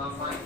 One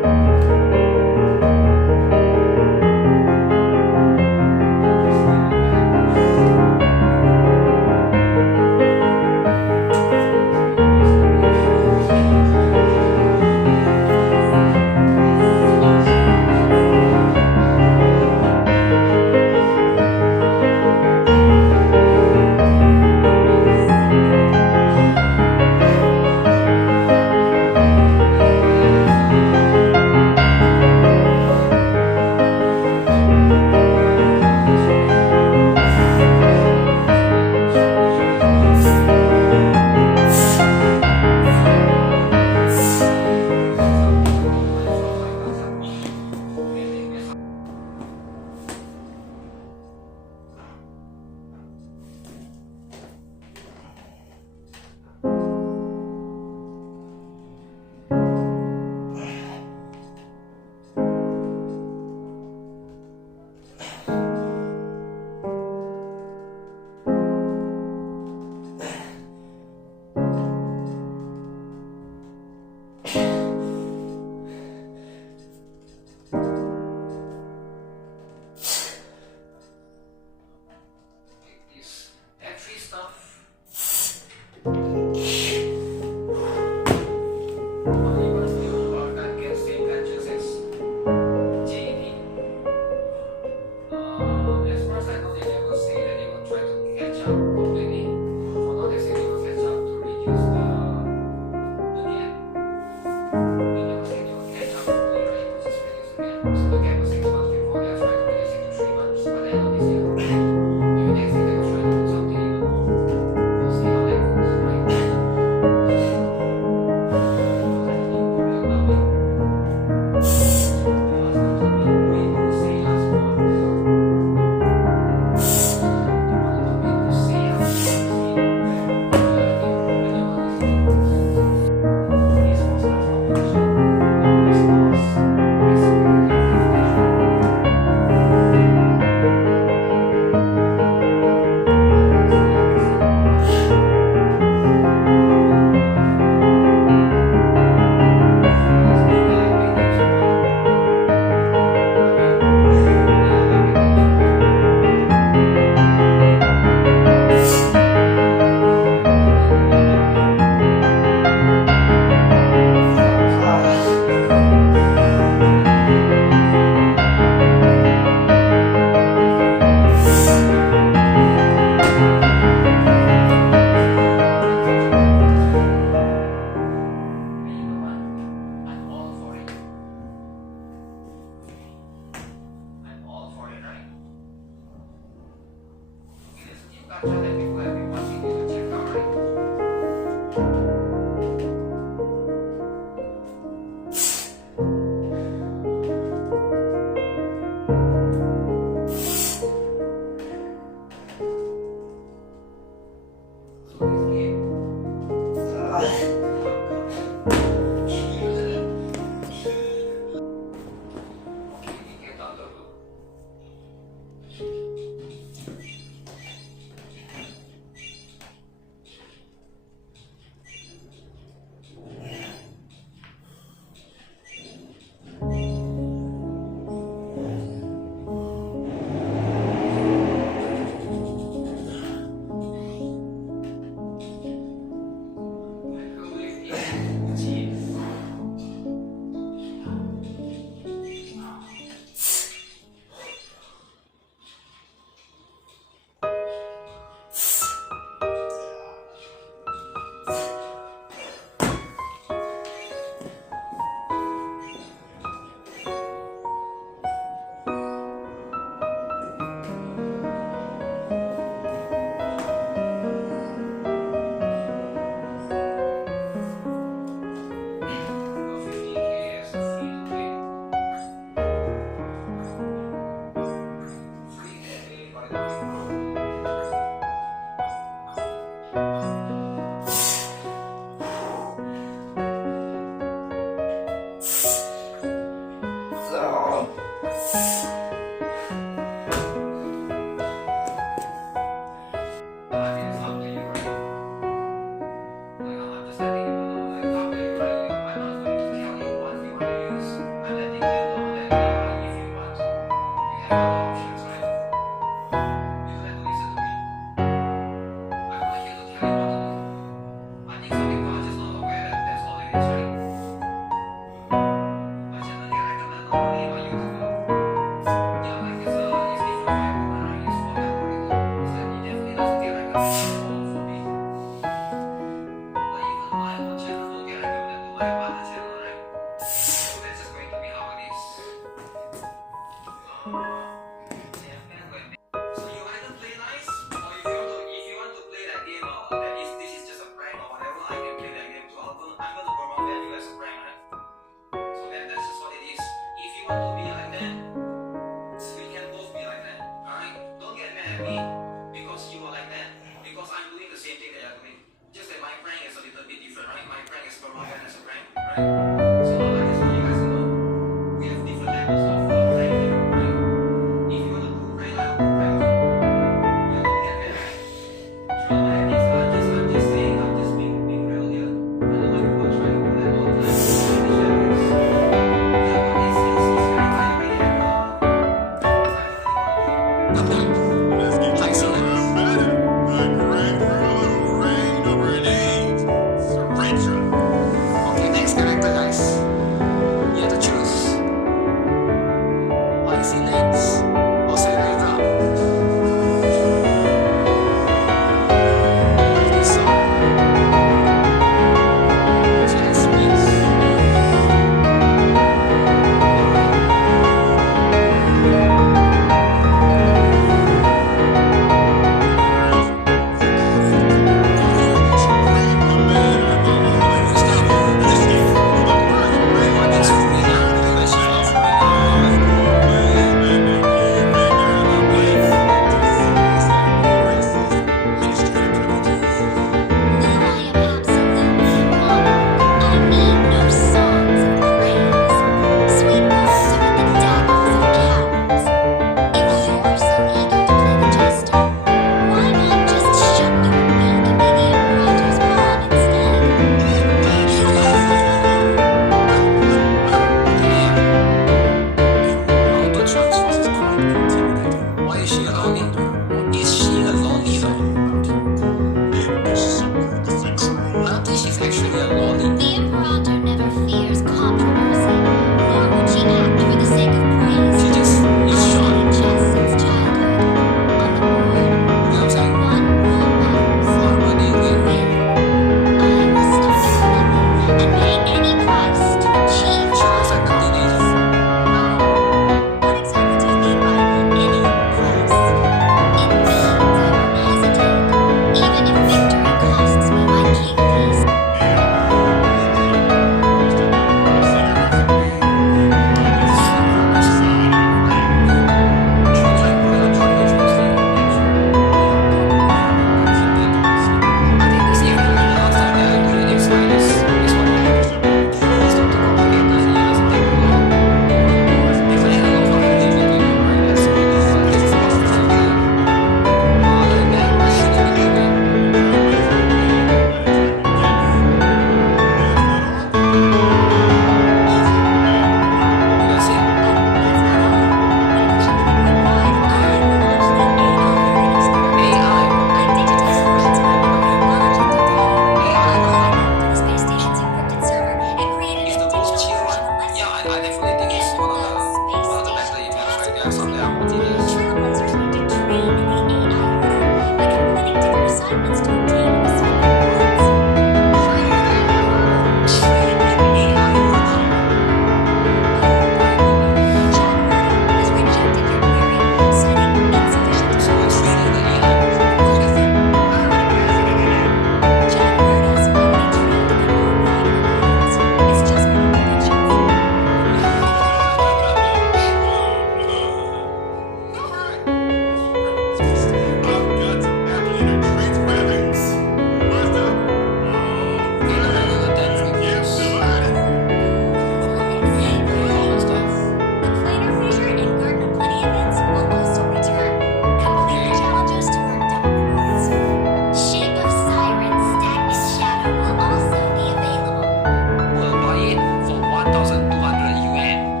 1,200 yuan.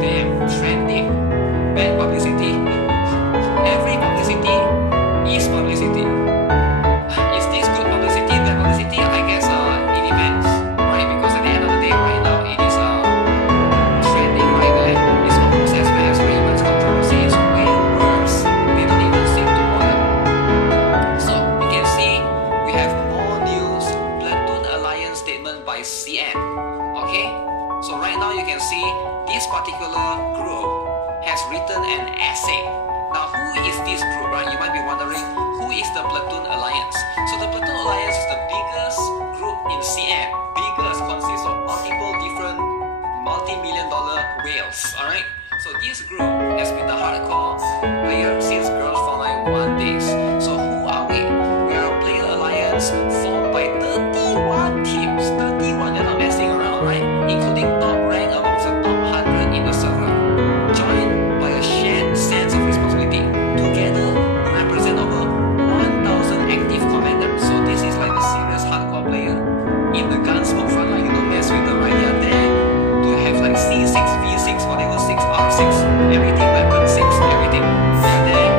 Damn, trending. Bad publicity. Every publicity is publicity. Is this good publicity, bad publicity? I guess it depends, right? Because at the end of the day, right now, it is trending right there. It's almost as bad as Raymond's controversy. It's way worse. They don't even seem to bother. So, you can see we have more news. Platoon Alliance statement by CN. Okay? So right now you can see this particular group has written an essay. Now who is this group, right? You might be wondering, who is the Platoon Alliance? So the Platoon Alliance is the biggest group in CN. Biggest consists of multiple different multi-million-dollar whales. Alright? So this group has been the hardcore player since Girls for Life 1 days. So who are we? We are a player alliance formed by 31 teams. 31, they're not messing around, right? Including top rank amongst the top 100 in the server. Joined by a shared sense of responsibility. Together, we represent over 1,000 active commanders. So this is like the serious hardcore player in the Gunsmoke frontline. You don't mess with them, right? They are there to have like C6, V6, whatever 6, R6, everything, weapon 6, everything. They are there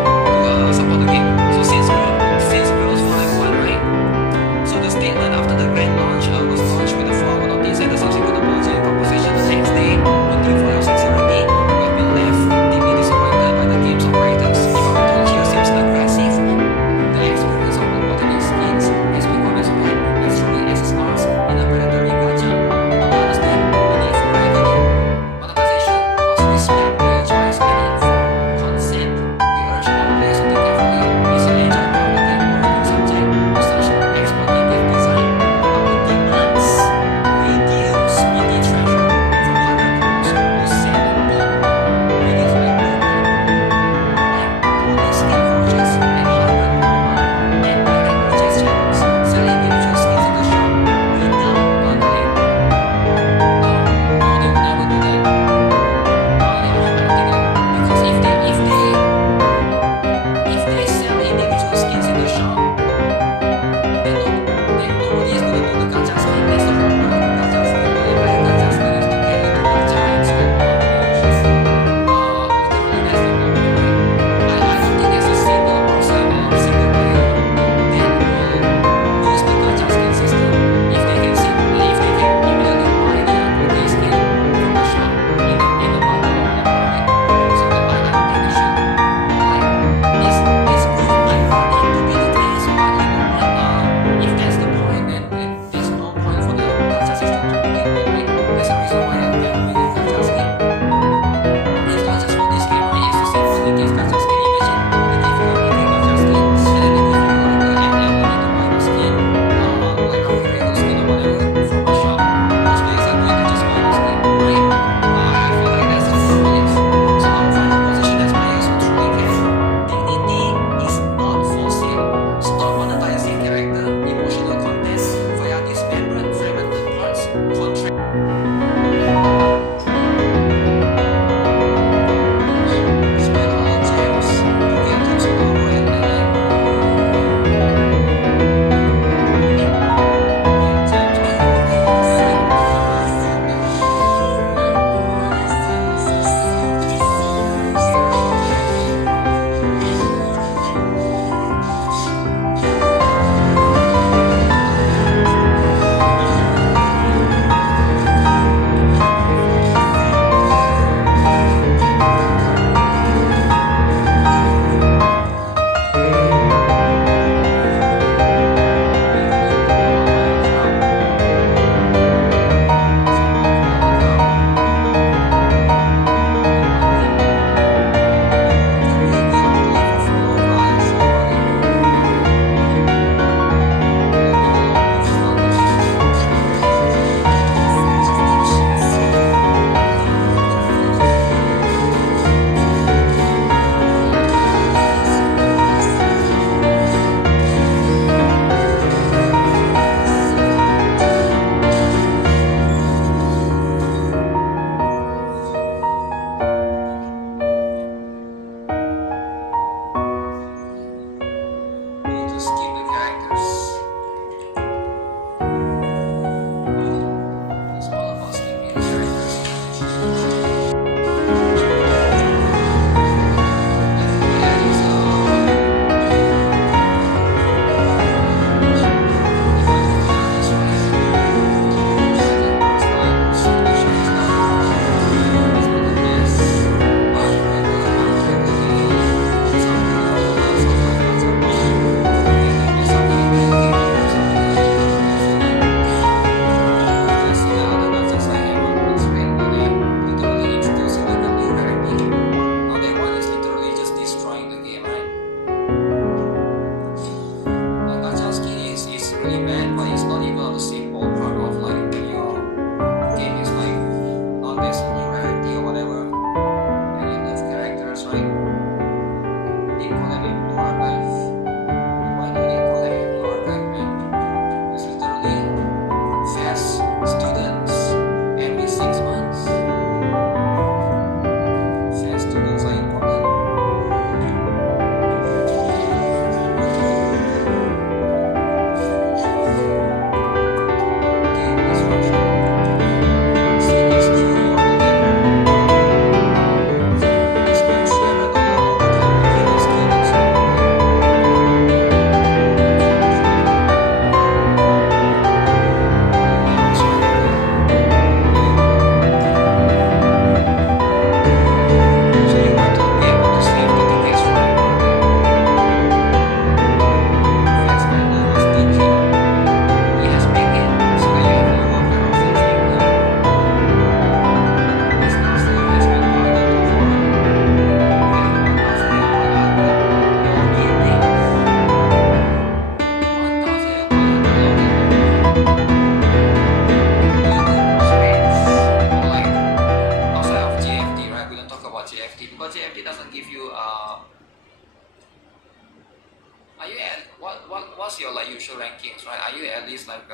what's your like usual rankings, right? Are you at least like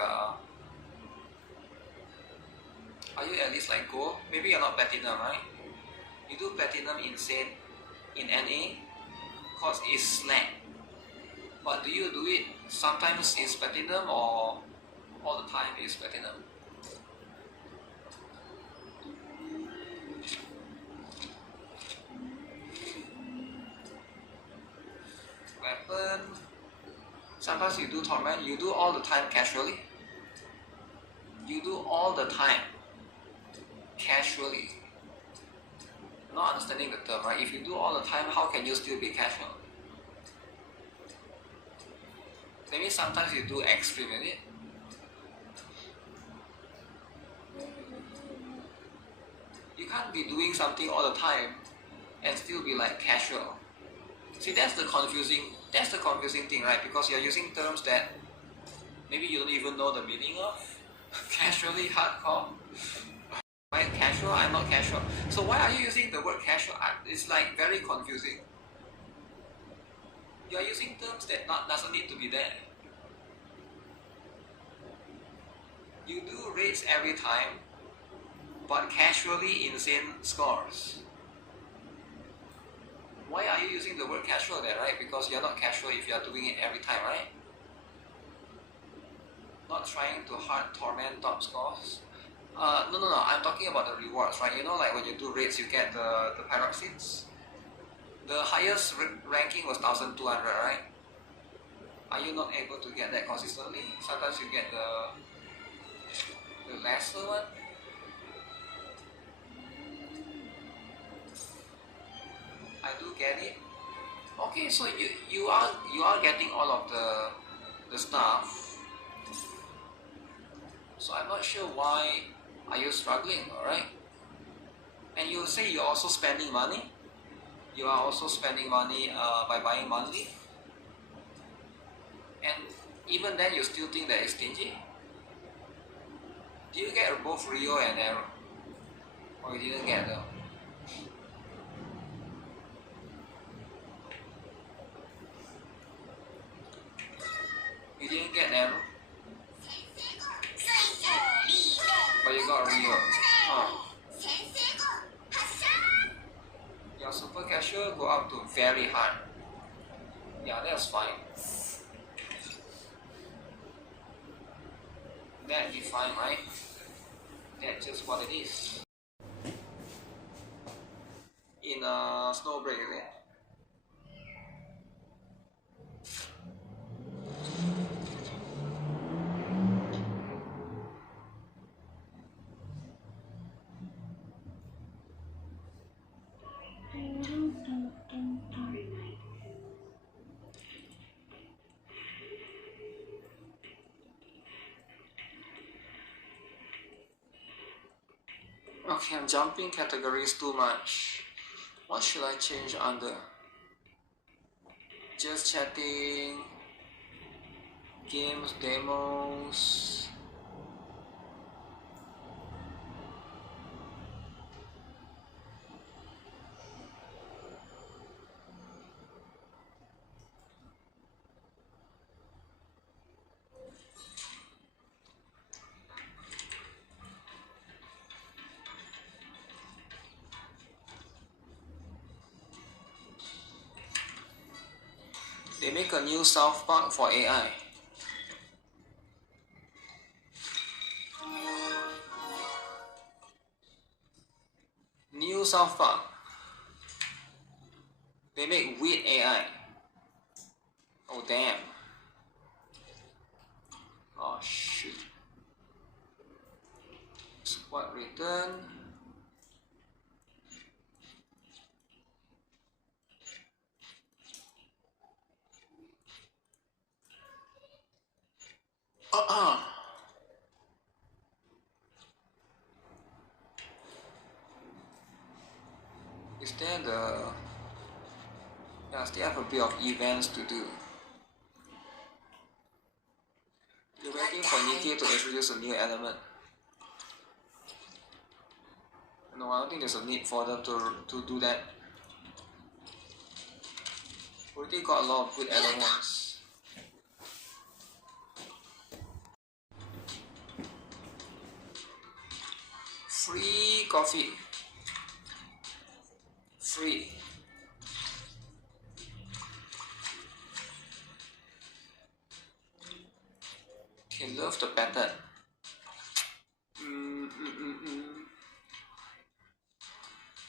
gold? Maybe you're not platinum, right? You do platinum in NA, cause it's slack. But do you do it sometimes it's platinum or all the time is platinum? Weapon. Sometimes you do torment. You do all the time casually. You do all the time casually. Not understanding the term, right? If you do all the time, how can you still be casual? Maybe sometimes you do extreme, is it? You can't be doing something all the time and still be like casual. See, that's the confusing thing, right? Because you're using terms that maybe you don't even know the meaning of. Casually, hardcore. Right? Casual, I'm not casual. So why are you using the word casual? It's like very confusing. You are using terms that doesn't need to be there. You do raids every time, but casually insane scores. Why are you using the word casual there, right? Because you're not casual if you're doing it every time, right? Not trying to hard torment top scores. No. I'm talking about the rewards, right? You know, like when you do raids, you get the pyroxenes. The highest ranking was 1200, right? Are you not able to get that consistently? Sometimes you get the lesser one. I do get it. Okay, so you are getting all of the stuff. So I'm not sure why are you struggling, alright? And you say you're also spending money. You are also spending money by buying monthly. And even then you still think that it's stingy. Do you get both Rio and Arrow? Or you didn't get them? You didn't get Arrow? But you got Rio. Huh. Your super casual go up to very hard. Yeah, that's fine. That'd be fine, right? That's just what it is. In a snow break, is it? Okay, I'm jumping categories too much. What should I change under? Just chatting, games, demos. They make a new South Park for AI. New South Park. They make with AI. Oh damn. Oh shoot. Squad return. Is there the... Yeah, I still have a bit of events to do. You're waiting for Nikki to introduce a new element. No, I don't think there's a need for them to do that. Already got a lot of good elements. Free coffee. Free. Okay, love the pattern.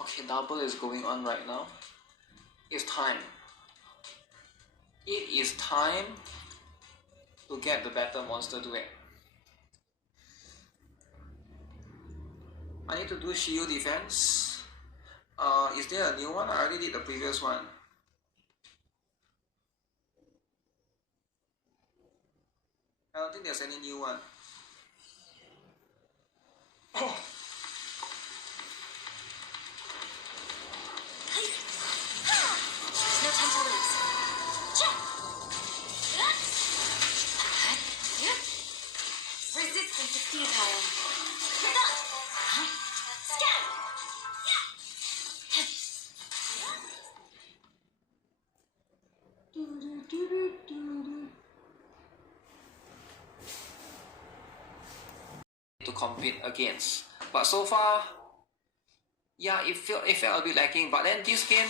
Okay, double is going on right now. It's time. It is time to get the better monster to it. I need to do shield defense. Is there a new one? I already did the previous one. I don't think there's any new one. Oh. There's no time to lose. Resistance is futile. To compete against, but so far, yeah, it felt a bit lacking. But then this game,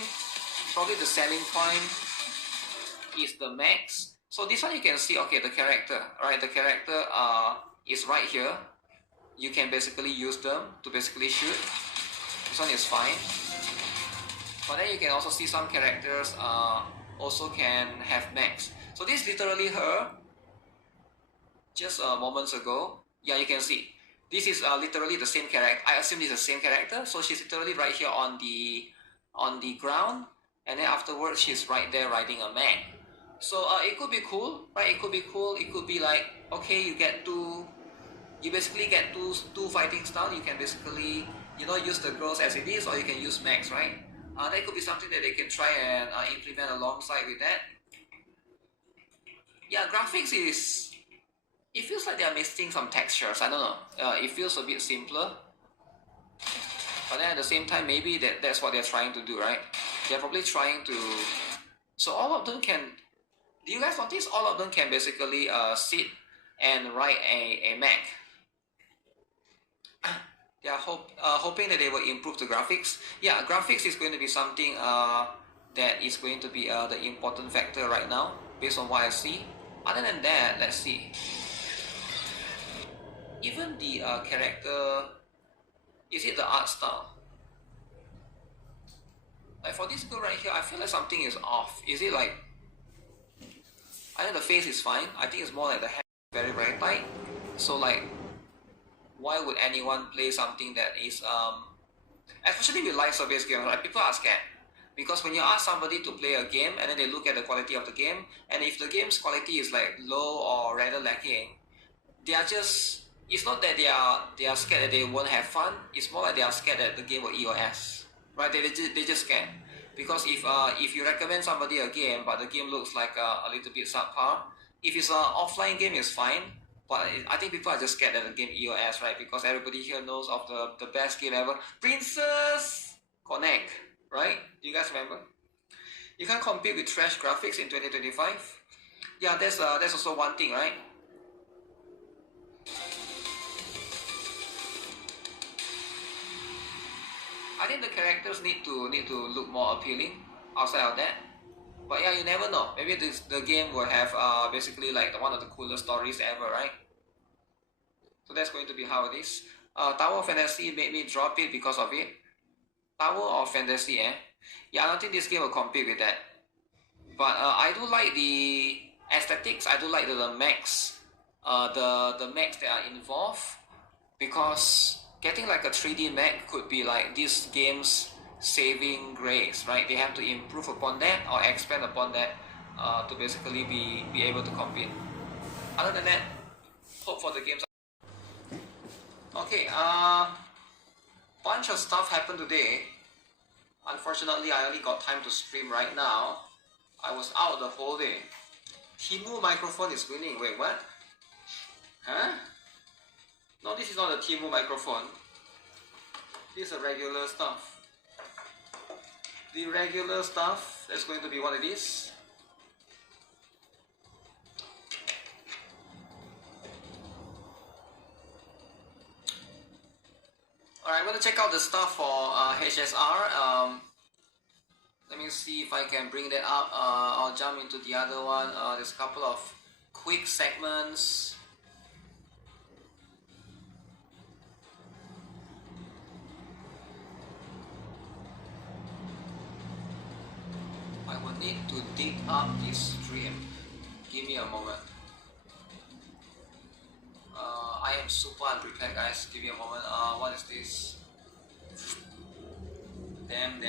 probably the selling point is the max. So this one you can see, okay, the character, right? The character is right here. You can basically use them to basically shoot. This one is fine. But then you can also see some characters also can have max. So this is literally her. Just moments ago, yeah, you can see. This is literally the same character. I assume this is the same character. So she's literally right here on the ground, and then afterwards she's right there riding a man. So it could be cool, right? It could be cool. It could be like, okay, you basically get two fighting style. You can basically, use the girls as it is, or you can use max, right? That could be something that they can try and implement alongside with that. Yeah, graphics is. It feels like they are missing some textures. I don't know. It feels a bit simpler. But then at the same time, maybe that's what they're trying to do, right? They're probably trying to. So all of them can. Do you guys notice? All of them can basically sit and write a Mac. They are hoping that they will improve the graphics. Yeah, graphics is going to be something that is going to be the important factor right now, based on what I see. Other than that, let's see. Even the character, is it the art style? Like for this girl right here, I feel like something is off. Is it like, I think the face is fine. I think it's more like the hair very, very tight. So like, why would anyone play something that is, especially with live service games, right? People are scared. Because when you ask somebody to play a game and then they look at the quality of the game, and if the game's quality is like low or rather lacking, they are just, it's not that they are scared that they won't have fun. It's more like they are scared that the game will EOS, right? They just scared. Because if you recommend somebody a game but the game looks like a little bit subpar, if it's an offline game, it's fine. But I think people are just scared that the game EOS, right? Because everybody here knows of the best game ever, Princess Connect, right? Do you guys remember? You can't compete with trash graphics in 2025. Yeah, that's also one thing, right? I think the characters need to look more appealing outside of that. But yeah, you never know. Maybe the game will have basically like one of the coolest stories ever, right? So that's going to be how it is. Tower of Fantasy made me drop it because of it. Tower of Fantasy, yeah, I don't think this game will compete with that. But I do like the aesthetics. I do like the mechs, the mechs that are involved, because getting like a 3D mech could be like this game's saving grace, right? They have to improve upon that or expand upon that to basically be able to compete. Other than that, hope for the games. Okay, bunch of stuff happened today. Unfortunately, I only got time to stream right now. I was out the whole day. Timu microphone is winning. Wait, what? Huh? No, this is not a Timu microphone. This is a regular stuff. The regular stuff, that's going to be what it is. Alright, want to check out the stuff for HSR. Let me see if I can bring that up. I'll jump into the other one. There's a couple of quick segments. I will need to dig up this stream. Give me a moment. I am super unprepared, guys. Give me a moment. What is this? Damn.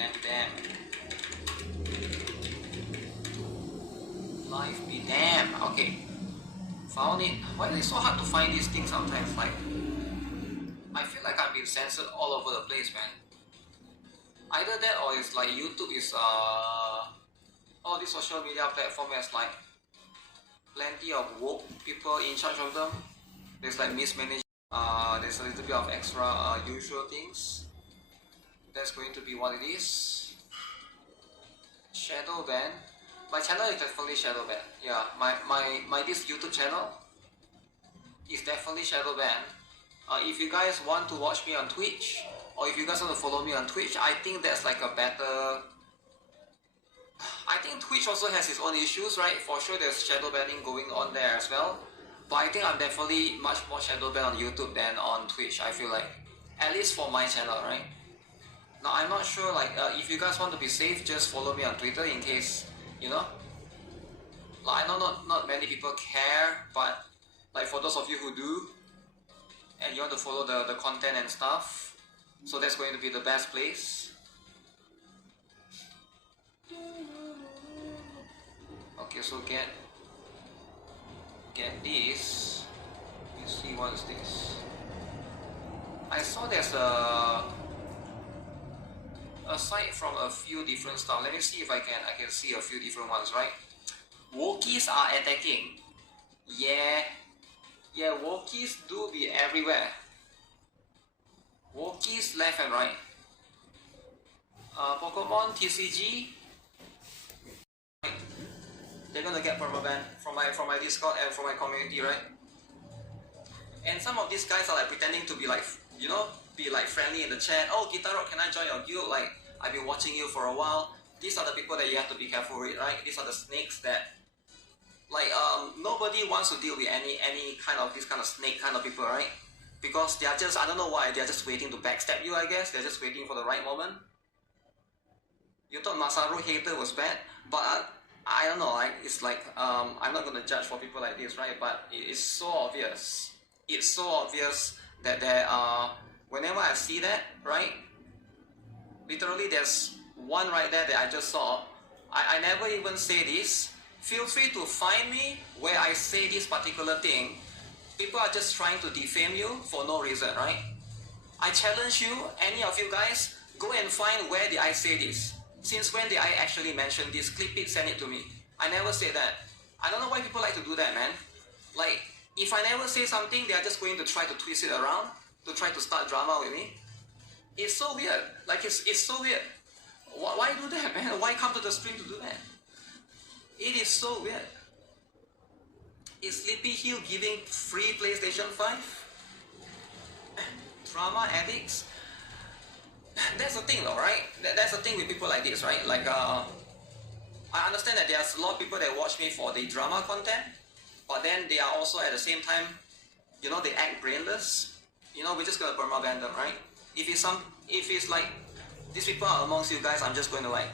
Life be damn. Okay. Found it. Why is it so hard to find these things sometimes? Like, I feel like I'm being censored all over the place, man. Either that or it's like YouTube is all these social media platform has like plenty of woke people in charge of them. There's like mismanagement. There's a little bit of extra usual things. That's going to be what it is. Shadow ban. My channel is definitely shadow ban. Yeah, my this YouTube channel is definitely shadow ban. If you guys want to watch me on Twitch, or if you guys want to follow me on Twitch, I think that's like a better. I think Twitch also has its own issues, right? For sure, there's shadow banning going on there as well. But I think I'm definitely much more shadow banned on YouTube than on Twitch. I feel like, at least for my channel, right? Now I'm not sure. Like, if you guys want to be safe, just follow me on Twitter in case, you know. Like, I know not many people care, but like for those of you who do, and you want to follow the content and stuff, so that's going to be the best place. Okay, so get this. Let's see, what is this? I saw there's aside from a few different stuff. Let me see if I can see a few different ones, right? Wokies are attacking. Yeah, wokies do be everywhere. Wokies left and right. Pokemon TCG. They're gonna get permaban from my Discord and from my community, right? And some of these guys are like pretending to be like, you know, be like friendly in the chat. Oh, Gitarok, can I join your guild? Like, I've been watching you for a while. These are the people that you have to be careful with, right? These are the snakes that, like, nobody wants to deal with any kind of this kind of snake kind of people, right? Because they are just, I don't know why, they are just waiting to backstab you, I guess. They're just waiting for the right moment. You thought Masaru hater was bad, but I don't know, like, it's like, I'm not gonna judge for people like this, right? But it is so obvious. It's so obvious that there are, whenever I see that, right? Literally, there's one right there that I just saw. I never even say this. Feel free to find me where I say this particular thing. People are just trying to defame you for no reason, right? I challenge you, any of you guys, go and find where did I say this. Since when did I actually mention this? Clip it, send it to me. I never say that. I don't know why people like to do that, man. Like, if I never say something, they are just going to try to twist it around, to try to start drama with me. It's so weird. Like, it's so weird. Why do that, man? Why come to the stream to do that? It is so weird. Is Sleepy Hill giving free PlayStation 5? Drama addicts? That's the thing though, right? That's the thing with people like this, right? Like, I understand that there's a lot of people that watch me for the drama content, but then they are also at the same time, you know, they act brainless. You know, we're just gonna permaban them, right? If it's like, these people are amongst you guys, I'm just going to like,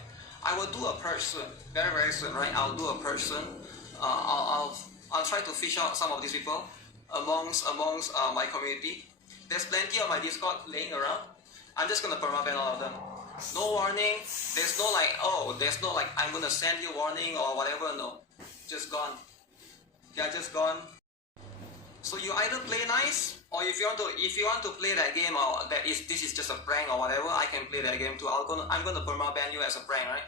I will do a purge soon, very soon, right? I'll do a purge soon. I'll try to fish out some of these people amongst my community. There's plenty of my Discord laying around. I'm just gonna permaban all of them. No warning. There's no like, oh, there's no like, I'm gonna send you warning or whatever. No, just gone. They're just gone. So you either play nice, or if you want to play that game, or this is just a prank or whatever, I can play that game too. I'm gonna permaban you as a prank, right?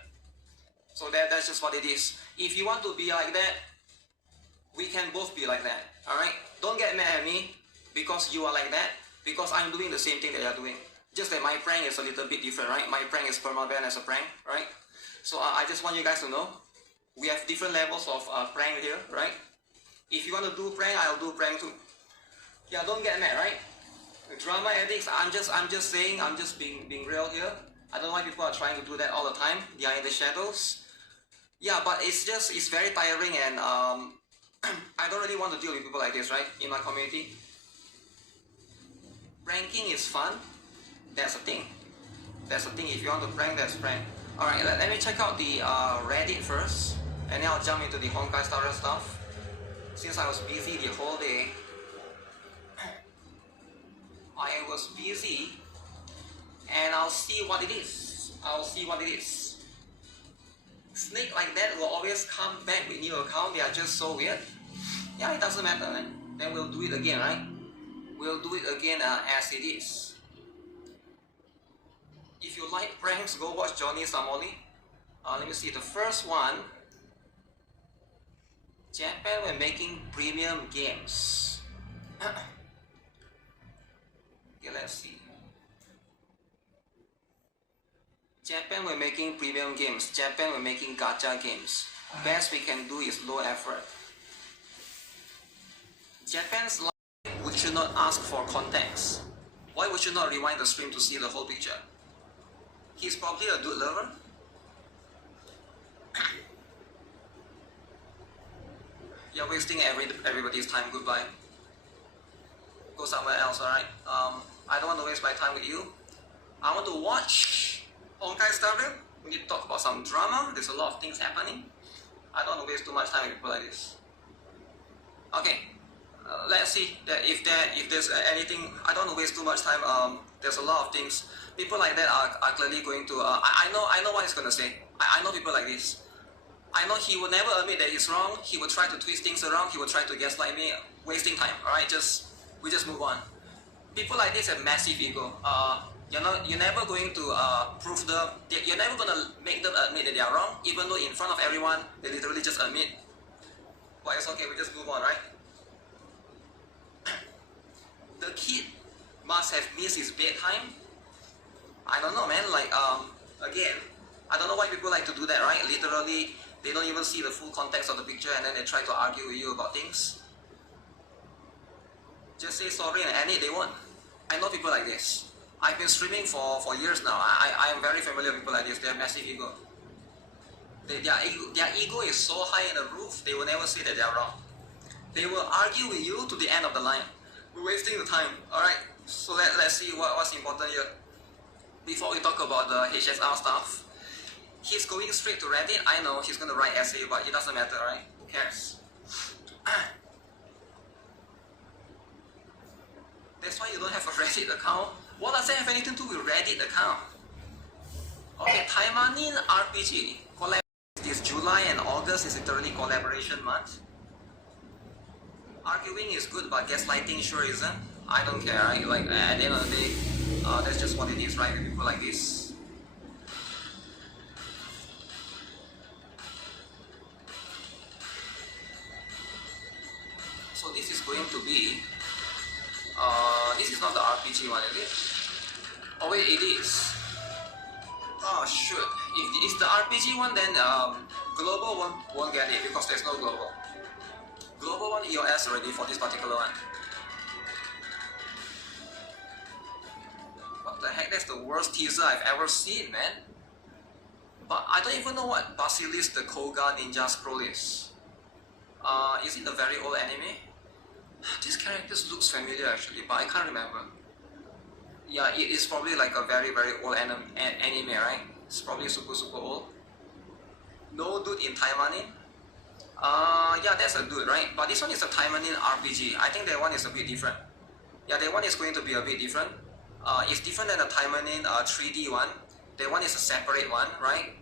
So that's just what it is. If you want to be like that, we can both be like that. All right? Don't get mad at me because you are like that. Because I'm doing the same thing that you're doing. Just that my prank is a little bit different, right? My prank is permaban as a prank, right? So I just want you guys to know, we have different levels of prank here, right? If you want to do prank, I'll do prank too. Yeah, don't get mad, right? Drama addicts, I'm just saying, I'm just being real here. I don't know why people are trying to do that all the time. They are in the shadows. Yeah, but it's very tiring, and I don't really want to deal with people like this, right? In my community. Pranking is fun. That's the thing. That's the thing. If you want to prank, that's prank. Alright, let me check out the Reddit first, and then I'll jump into the Honkai Star Rail stuff. Since I was busy the whole day, I was busy, and I'll see what it is. I'll see what it is. Snake like that will always come back with new account. They are just so weird. Yeah, it doesn't matter, man. Then we'll do it again, right? We'll do it again as it is. If you like pranks, go watch Johnny Samoli. Let me see. The first one, Japan were making premium games. Okay, let's see. Japan were making premium games. Japan were making gacha games. Best we can do is low effort. Japan's life, would you not ask for context? Why would you not rewind the stream to see the whole picture? He's probably a dude lover. You're wasting everybody's time. Goodbye. Go somewhere else, alright? I don't want to waste my time with you. I want to watch Honkai Star Rail. We need to talk about some drama. There's a lot of things happening. I don't want to waste too much time with people like this. Okay. Let's see that if there's anything. I don't want to waste too much time. There's a lot of things. People like that are clearly going to. I know what he's gonna say. I know people like this. I know he will never admit that he's wrong. He will try to twist things around. He will try to gaslight me, wasting time. All right, we just move on. People like this have massive ego. You're never going to prove them. You're never gonna make them admit that they are wrong, even though in front of everyone they literally just admit. But it's okay. We just move on, right? The kid must have missed his bedtime. I don't know, man. Like, again, I don't know why people like to do that, right? Literally, they don't even see the full context of the picture, and then they try to argue with you about things. Just say sorry and end it. They won't. I know people like this. I've been streaming for years now. I am very familiar with people like this. They have massive ego. Their ego is so high in the roof, they will never say that they are wrong. They will argue with you to the end of the line. We're wasting the time. Alright, so let's see what's important here. Before we talk about the HSR stuff, he's going straight to Reddit. I know he's going to write essay, but it doesn't matter, right? Who cares? That's why you don't have a Reddit account. What does that have anything to do with Reddit account? Okay, Taimanin RPG. This July and August is literally collaboration month. Arguing is good, but gaslighting sure isn't. I don't care, right? Like, at the end of the day, that's just what it is, right? With people like this. So this is going to be, this is not the RPG one, is it? Oh wait, it is. Oh shoot, if it's the RPG one, then global won't get it because there's no global. Global one EOS already for this particular one. What the heck, that's the worst teaser I've ever seen, man. But I don't even know what Basilisk the Koga Ninja Scroll is. Is it a very old anime? This character looks familiar actually, but I can't remember. Yeah, it is probably like a very old anime, right? It's probably super old. No dude in Taimanin. Yeah, that's a dude, right? But this one is a Taimanin RPG. I think that one is a bit different. Yeah, that one is going to be a bit different. It's different than the Taimanin 3D one. That one is a separate one, right?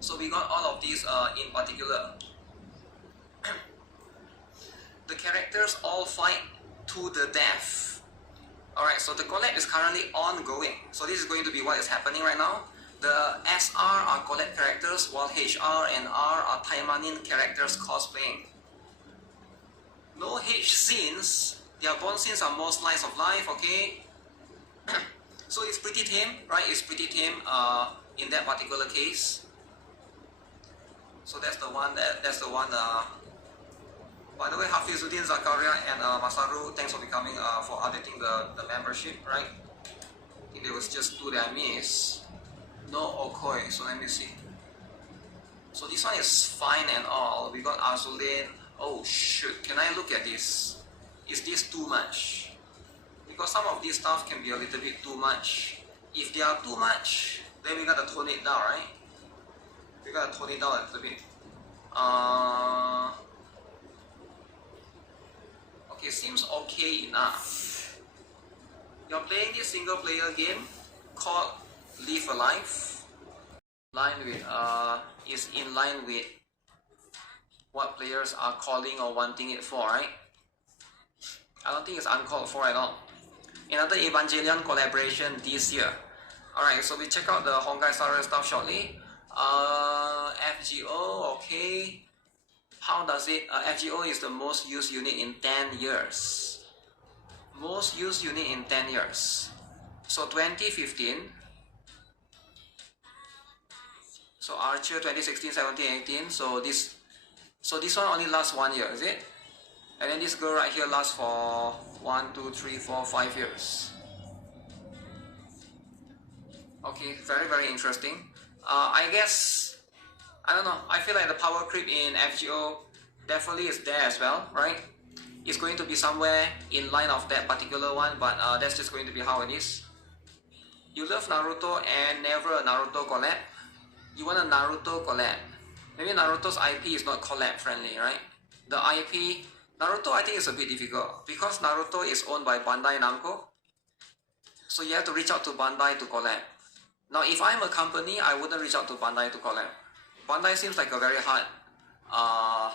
So we got all of these in particular. The characters all fight to the death. Alright, so the collab is currently ongoing. So this is going to be what is happening right now. The SR are collab characters, while HR and R are Taimanin characters cosplaying. No H scenes. Their Bond scenes are more slice of life, okay? So it's pretty tame, right? It's pretty tame in that particular case. So that's the one By the way, Hafizuddin, Zakaria, and Masaru, thanks for becoming for updating the membership, right? I think there was just 2 that I missed. No Okoi, so let me see. So this one is fine and all. We got Azulin. Oh shoot, can I look at this? Is this too much? Because some of these stuff can be a little bit too much. If they are too much, then we gotta tone it down, right? We gotta tone it down a little bit. Okay, seems okay enough. You're playing this single player game called Live Alive. Is in line with what players are calling or wanting it for, right? I don't think it's uncalled for at all. Another Evangelion collaboration this year. Alright, so we check out the Honkai Star Rail stuff shortly. FGO, okay. How does it? FGO is the most used unit in 10 years. Most used unit in 10 years. So 2015. So Archer 2016, 17, 18. So this one only lasts 1 year, is it? And then this girl right here lasts for 1, 2, 3, 4, 5 years. Okay, very, very interesting. I guess, I don't know, I feel like the power creep in FGO definitely is there as well, right? It's going to be somewhere in line of that particular one, but that's just going to be how it is. You love Naruto and never a Naruto collab. You want a Naruto collab. Maybe Naruto's IP is not collab friendly, right? The IP, Naruto I think is a bit difficult because Naruto is owned by Bandai Namco. So you have to reach out to Bandai to collab. Now if I'm a company, I wouldn't reach out to Bandai to collab. Bandai seems like a very hard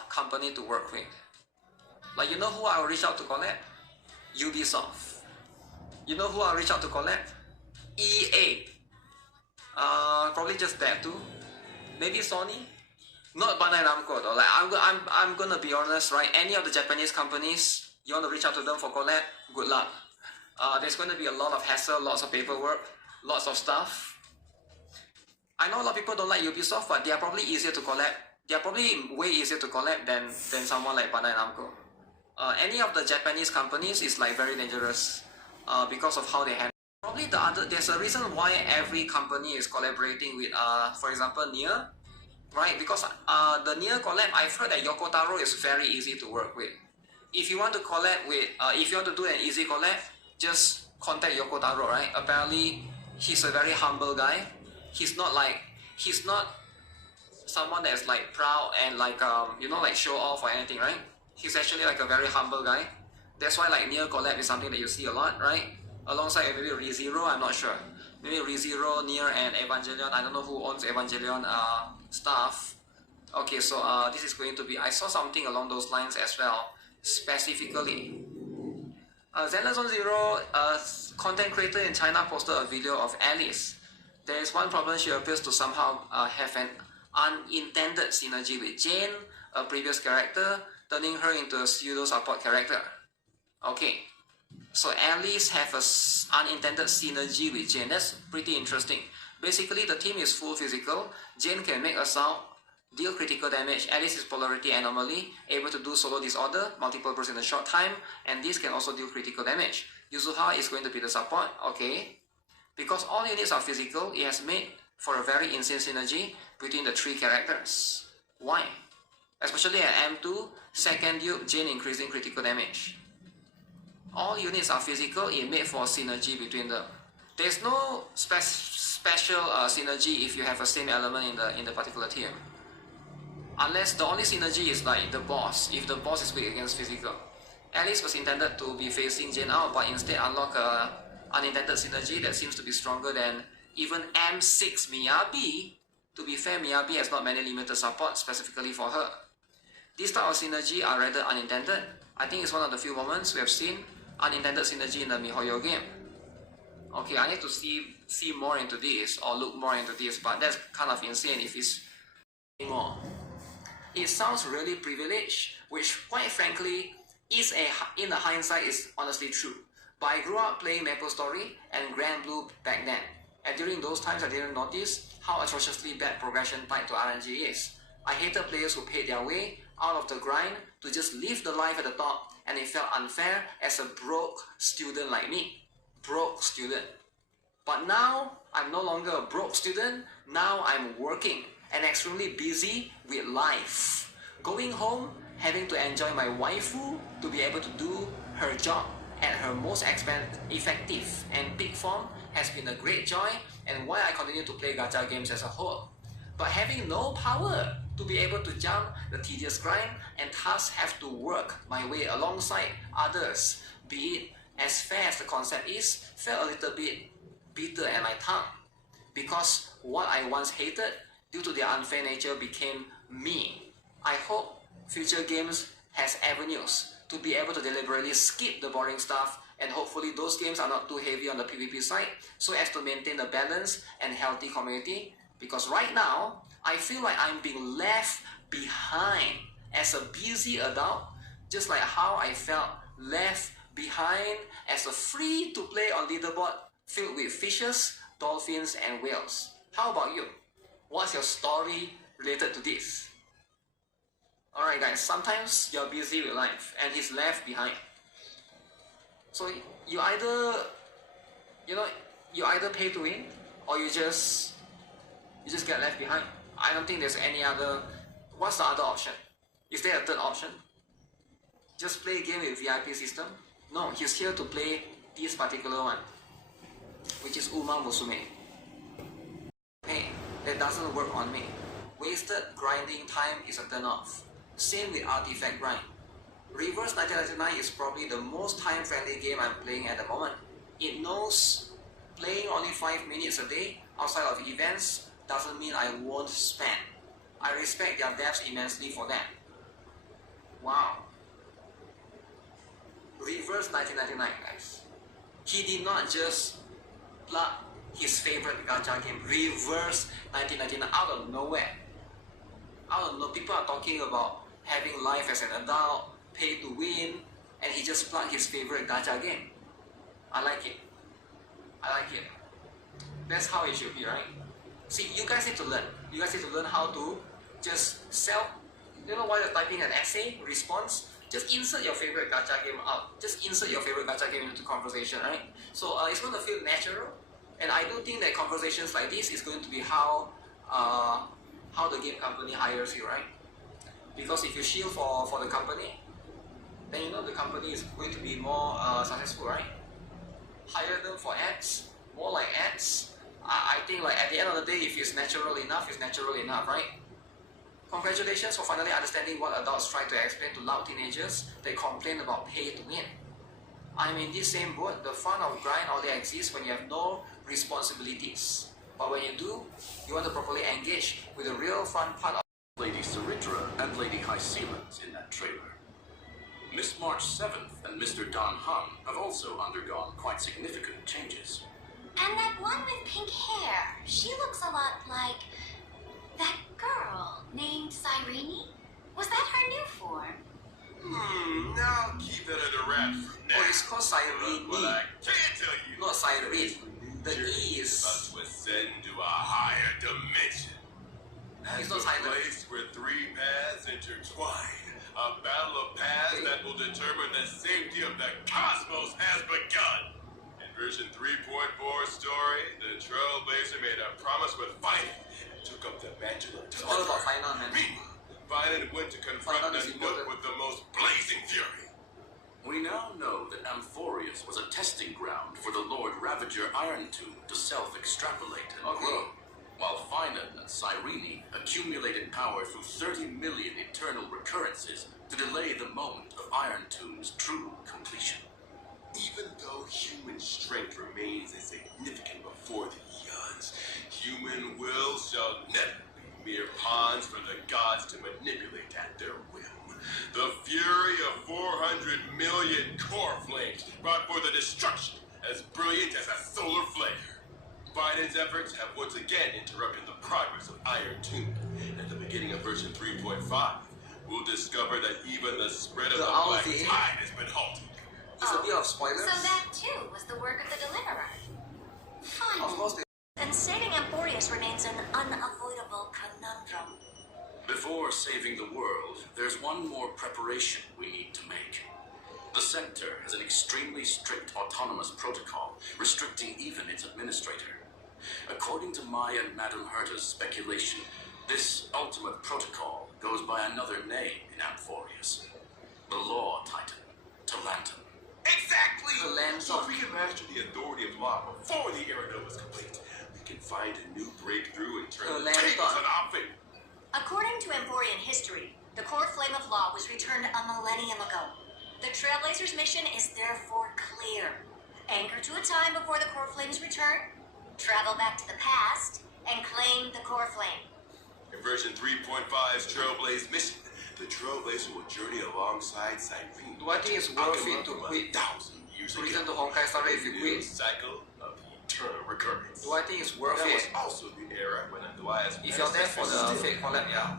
company to work with. Like, you know who I will reach out to collab? Ubisoft. You know who I'll reach out to collab? EA. Probably just that too. Maybe Sony. Not Bandai Namco though. Like I'm gonna be honest, right? Any of the Japanese companies, you want to reach out to them for collab, good luck. There's going to be a lot of hassle, lots of paperwork, lots of stuff. I know a lot of people don't like Ubisoft, but they are probably easier to collab. They are probably way easier to collab than someone like Bandai Namco. Any of the Japanese companies is like very dangerous because of how they handle. Probably there's a reason why every company is collaborating with, for example, Nier, right? Because the Nier collab, I've heard that Yoko Taro is very easy to work with. If you want to collab with, if you want to do an easy collab, just contact Yoko Taro, right? Apparently, he's a very humble guy. He's not someone that's like proud and like like show off or anything, right? He's actually like a very humble guy. That's why like Nier collab is something that you see a lot, right? Alongside maybe ReZero, I'm not sure. Maybe ReZero, Nier, and Evangelion. I don't know who owns Evangelion stuff. Okay, so this is going to be. I saw something along those lines as well, specifically. Zenless Zone Zero, content creator in China, posted a video of Alice. There is one problem: she appears to somehow have an unintended synergy with Jane, a previous character, turning her into a pseudo support character. Okay, so Alice have an unintended synergy with Jane. That's pretty interesting. Basically, the team is full physical. Jane can make assault, deal critical damage. Alice is polarity anomaly, able to do solo disorder, multiple bursts in a short time, and this can also deal critical damage. Yuzuha is going to be the support. Okay, because all units are physical, it has made for a very insane synergy between the three characters. Why? Especially at M2, second dupe, Jane increasing critical damage. All units are physical, it made for synergy between them. There's no special synergy if you have a same element in the particular team. Unless the only synergy is like the boss, if the boss is weak against physical. Alice was intended to be facing Jane out, but instead unlock a unintended synergy that seems to be stronger than even M6 Miyabi. To be fair, Miyabi has not many limited support specifically for her. These type of synergy are rather unintended. I think it's one of the few moments we have seen unintended synergy in the MiHoYo game. Okay, I need to see more into this or look more into this, but that's kind of insane if it's more. It sounds really privileged, which quite frankly in the hindsight is honestly true. But I grew up playing MapleStory and Grand Blue back then, and during those times I didn't notice how atrociously bad progression tied to RNG is. I hated players who paid their way, out of the grind to just live the life at the top, and it felt unfair as a broke student like me. Broke student. But now, I'm no longer a broke student. Now I'm working and extremely busy with life. Going home, having to enjoy my waifu to be able to do her job at her most effective and peak form has been a great joy, and why I continue to play gacha games as a whole. But having no power to be able to jump the tedious grind and thus have to work my way alongside others, be it as fair as the concept is, felt a little bit bitter at my tongue. Because what I once hated due to their unfair nature became me. I hope future games has avenues to be able to deliberately skip the boring stuff, and hopefully those games are not too heavy on the PvP side so as to maintain a balanced and healthy community. Because right now, I feel like I'm being left behind as a busy adult, just like how I felt left behind as a free-to-play on leaderboard filled with fishes, dolphins, and whales. How about you? What's your story related to this? Alright guys, sometimes you're busy with life and he's left behind. So you either pay to win, or you just get left behind. I don't think there's any other. What's the other option? Is there a third option? Just play a game with VIP system? No, he's here to play this particular one, which is Uma Musume. Hey, that doesn't work on me. Wasted grinding time is a turn off. Same with Artifact grind. Reverse 1999 is probably the most time-friendly game I'm playing at the moment. It knows playing only 5 minutes a day outside of events doesn't mean I won't spend. I respect their devs immensely for that. Wow. Reverse 1999, guys. He did not just plug his favorite gacha game, Reverse 1999, out of nowhere. Out of nowhere, people are talking about having life as an adult, pay to win, and he just plugged his favorite gacha game. I like it. I like it. That's how it should be, right? See, you guys need to learn. You guys need to learn how to just while you're typing an essay, response, just insert your favorite gacha game out. Just insert your favorite gacha game into conversation, right? So it's going to feel natural, and I do think that conversations like this is going to be how the game company hires you, right? Because if you shield for the company, then you know the company is going to be more successful, right? Hire them for ads, more like ads. I think like at the end of the day, if it's natural enough, it's natural enough, right? Congratulations for finally understanding what adults try to explain to loud teenagers that complain about pay to win. I'm in this same boat. The fun of grind only exists when you have no responsibilities. But when you do, you want to properly engage with the real fun part of Lady Saridra and Lady Hycelant in that trailer. Miss March 7th and Mr. Don Hung have also undergone quite significant changes. And that one with pink hair, she looks a lot like that girl named Cyrene. Was that her new form? Now keep that under wraps for now. Oh, it's called Cyrene. But I can't tell you. Not Cyrene. The E is... Us to ascend to a higher dimension. It's As not a silent. place where 3 paths intertwine. A battle of paths that will determine the safety of the cosmos has begun. In version 3.4 story, the Trailblazer made a promise with Vinan and took up the mantle of It's all about Vinan, man. Meanwhile, Vinan went to confront Vinan the is Nook important. with the most blazing fury. We now know that Amphorius was a testing ground for the Lord Ravager Iron Tomb to self-extrapolate and Okay. grow, while Vinan and Cyrene accumulated power through 30 million eternal recurrences to delay the moment of Iron Tomb's true completion. Even though human strength remains insignificant before the eons, human will shall never be mere pawns for the gods to manipulate at their will. The fury of 400 million core flames brought forth a destruction as brilliant as a solar flare. Biden's efforts have once again interrupted the progress of Iron Tomb. At the beginning of version 3.5, we'll discover that even the spread of the black Alfie. tide has been halted. It's a bit of spoilers. So that too was the work of the Deliverer. Fun. Of course, And saving Amphorius remains an unavoidable conundrum. Before saving the world, there's one more preparation we need to make. The Center has an extremely strict autonomous protocol, restricting even its administrator. According to my and Madame Herta's speculation, this ultimate protocol goes by another name in Amphorius. The Law Titan, Talantum. Exactly! Talantum. So if we can master the authority of law before the era nova is complete, we can find a new breakthrough and turn the Talantum. tables in our favor. According to Amphorian history, the core flame of law was returned a millennium ago. The Trailblazers' mission is therefore clear. Anchor to a time before the core flame's return, travel back to the past, and claim the core flame. In version 3.5's Trailblaze mission, the Trailblazer will journey alongside Cyrene. Do I think it's worth it to quit? 1,000 years To return ago. to Honkai Star Rail if you New quit? cycle of eternal recurrence. Do I think it's worth That was it? also the era when Elias If you're there for the fake collab, yeah.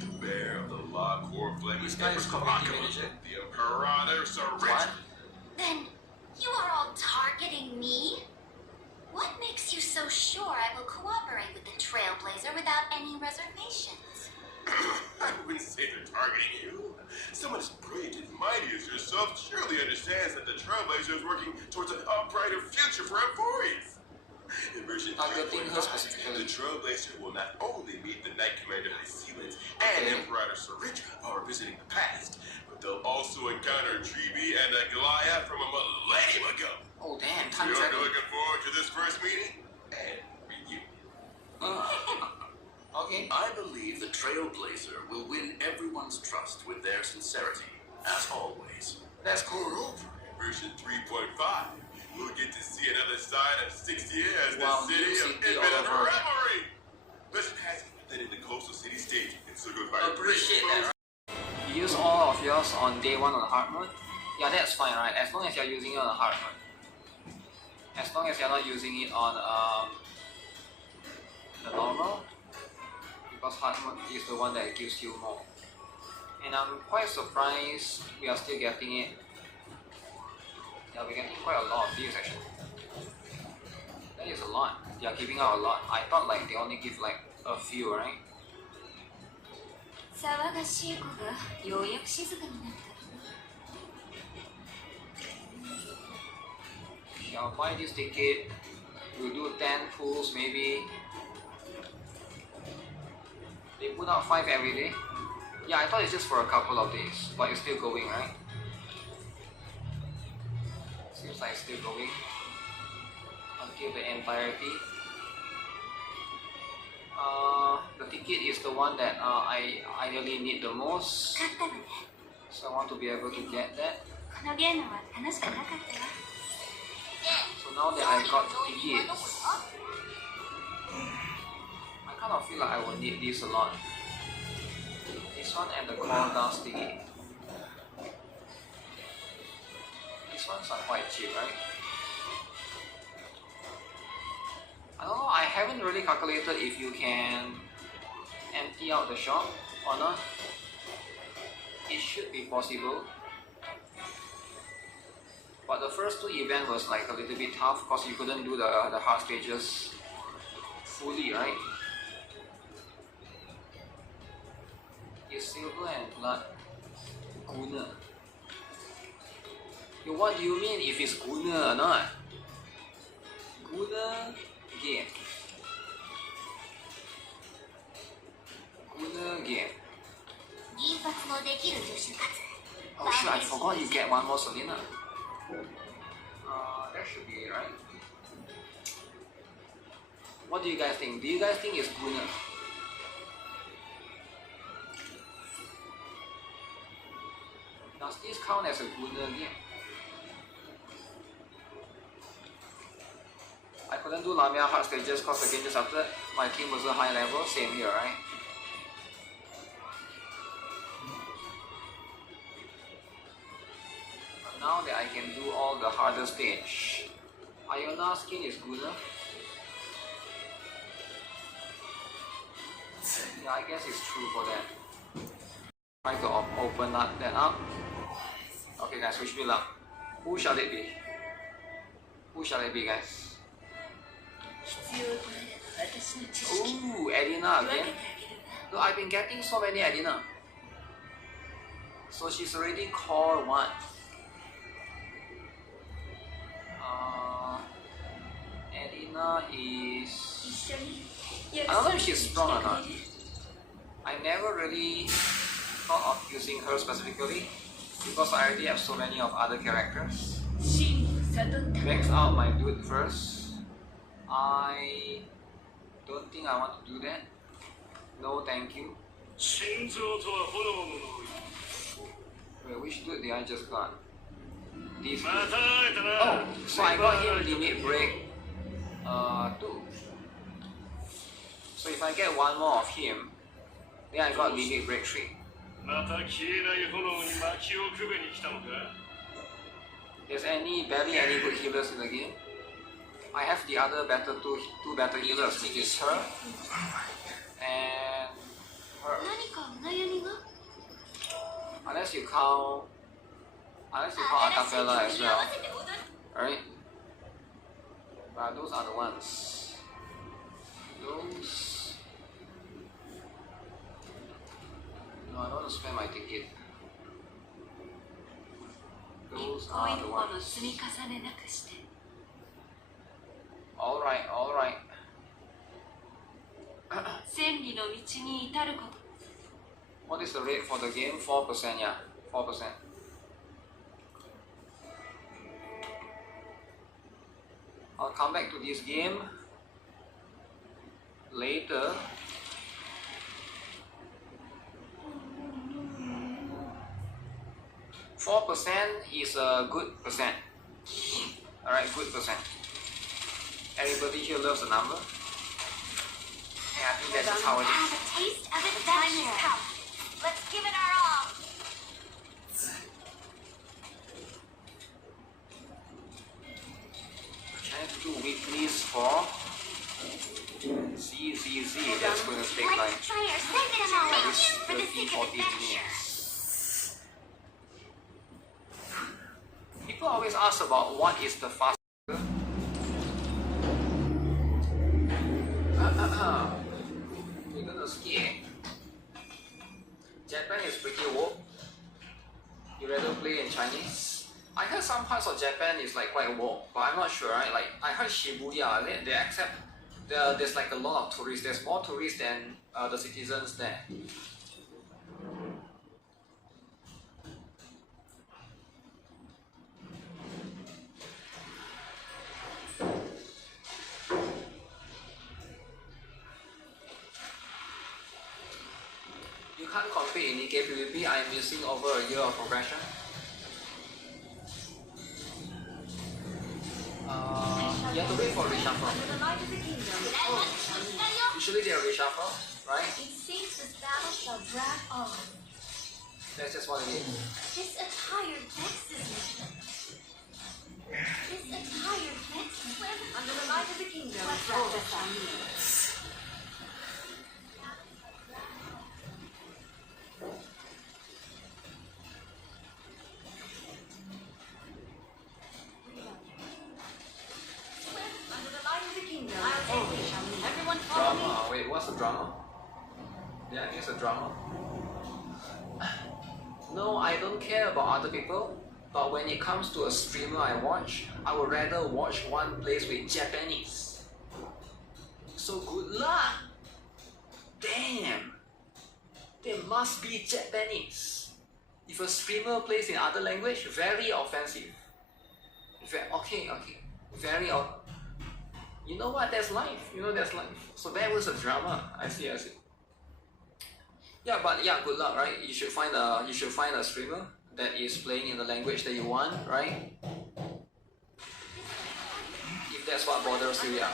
the bear of the law core flame This is guy is community manager. the Imperator Surrender. What? Then, you are all targeting me? What makes you so sure I will cooperate with the Trailblazer without any reservations? I wouldn't say they're targeting you. Someone as brilliant and mighty as yourself surely understands that the Trailblazer is working towards a brighter future for Amphorius. In version Targeting her 3.5, specifically. the Trailblazer will not only meet the Knight Commander Hycelians and Okay. Imperator Syringa while revisiting the past, but they'll also encounter Tribi and Aglaia from a millennium ago. Oh damn, time You're travel. looking forward to this first meeting and reunion. Okay. I believe the Trailblazer will win everyone's trust with their sincerity, as always. That's cool. Moreover, in version 3.5, we'll get to see another side of 60 as the Wow, city new of city infinite all over. revelry. Legend has it that in the coastal city stage, it's so good by Appreciate that, right? You use all of yours on day 1 on hard mode? Yeah, that's fine, right? As long as you're using it on hard mode. As long as you're not using it on the normal. Because hard mode is the one that gives you more. And I'm quite surprised we are still getting it. Yeah, we're getting quite a lot of these actually. That is a lot. They are giving out a lot. I thought like they only give like a few, right? 騒がしい子がようやく静かになった。 Okay, I'll buy this ticket. We'll do 10 pulls maybe. They put out 5 every day. Yeah, I thought it's just for a couple of days, but it's still going, right? Seems like it's still going until the entirety. The ticket is the one that I ideally need the most, 勝ったのね。 so I want to be able to get that. このゲームは楽しくなかったわ。 So now that I got tickets, I kind of feel like I will need this a lot. This one and the core dust thingy. These ones are quite cheap, right? I don't know, I haven't really calculated if you can empty out the shop or not. It should be possible. But the first 2 events was like a little bit tough because you couldn't do the hard stages fully, right? It's silver and blood. Guna. Yo, what do you mean if it's Guna or not? Guna game. Guna game. 銀髪のできる助手かつ。 Oh shit, I forgot you get one more Selena. That should be it, right? What do you guys think? Do you guys think it's Guna? Does this count as a Guna game? I couldn't do Lamia hard stages because the game just started. My team was a high level, same here, right? But now that I can do all the harder stage, Iona skin is Guna. Yeah, I guess it's true for that. Try to open that up. Okay guys, wish me luck. Who shall it be? Who shall it be, guys? 必要となれば私の知識 Ooh, Edina 分け again. てあげるわ。No, I've been getting so many Adina. So she's already core 1. Adina is... I don't know if she's strong or not. I never really thought of using her specifically because I already have so many of other characters. Max out my dude first. I don't think I want to do that. No, thank you. Wait, which dude did I just got? This dude. Oh, so I got him limit break 2. So if I get one more of him, then I got limit break 3. There's barely any good healers in the game. I have the other two better healers, which is her and her. Unless you count Acapella as well, right? But those are the ones. Those. No, I don't want to spend my ticket. Those are the ones. Alright. What is the rate for the game? 4%, yeah. 4%. I'll come back to this game later. %4 is a good percent. Alright, good percent. Everybody here loves the number. Yeah, I think that's just how it is. Have a taste of adventure. Let's give it our all. Trying to do weeklies for ZZZ. That's going to take like Let's try our second challenge for the 30, sake of 40 adventure. minutes. People always ask about what is the fastest. We're gonna ski. Japan is pretty woke. You rather play in Chinese? I heard some parts of Japan is like quite woke, but I'm not sure. Right? Like I heard Shibuya, they accept. There's like a lot of tourists. There's more tourists than the citizens there. You can't compete in Nikkei PvP. I am missing over a year of progression. You have to wait for reshuffle. Usually they reshuffle, right? It seems this battle shall drag on. That's just what it is. This attire vexes me. This attire vexes me. Under the light of the kingdom. Everyone follow me. Drama. Wait, what's the drama? Yeah, I think it's a drama. No, I don't care about other people. But when it comes to a streamer I watch, I would rather watch one place with Japanese. So good luck! Damn! There must be Japanese. If a streamer plays in other language, very offensive. Okay. Very You know what? That's life. That's life. So that was a drama. I see. Yeah, but yeah, good luck, right? You should find a streamer that is playing in the language that you want, right? If that's what bothers you, yeah.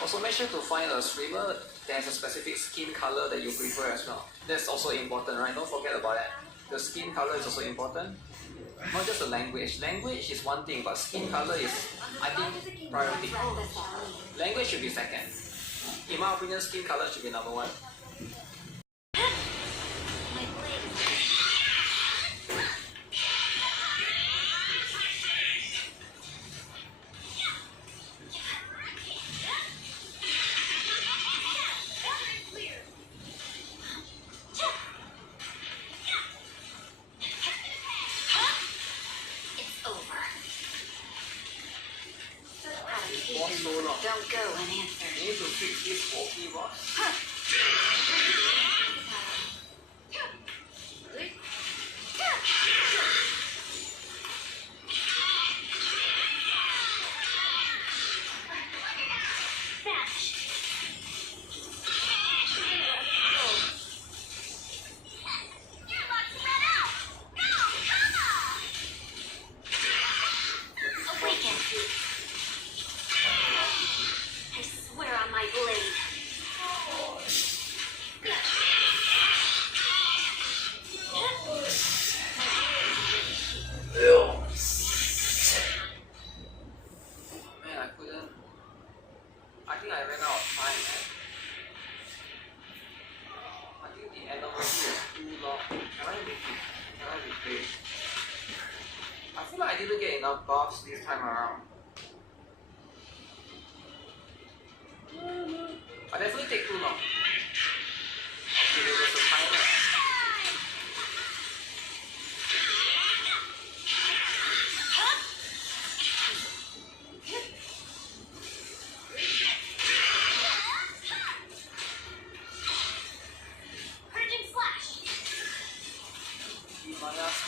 Also, make sure to find a streamer that has a specific skin color that you prefer as well. That's also important, right? Don't forget about that. The skin color is also important. Not just the language. Language is one thing, but skin color is, I think, priority. Language should be second. In my opinion, skin color should be number 1. long. Don't go unanswered. We need to fix this bulky boss. Awaken. I swear on my blade. Man, I couldn't. I think I ran out of time, man. I think the animation is too long. Can I make it? Can I replace? I feel like I didn't get enough buffs this time around. I definitely take too long. Okay, there was a timer. Urgent slash.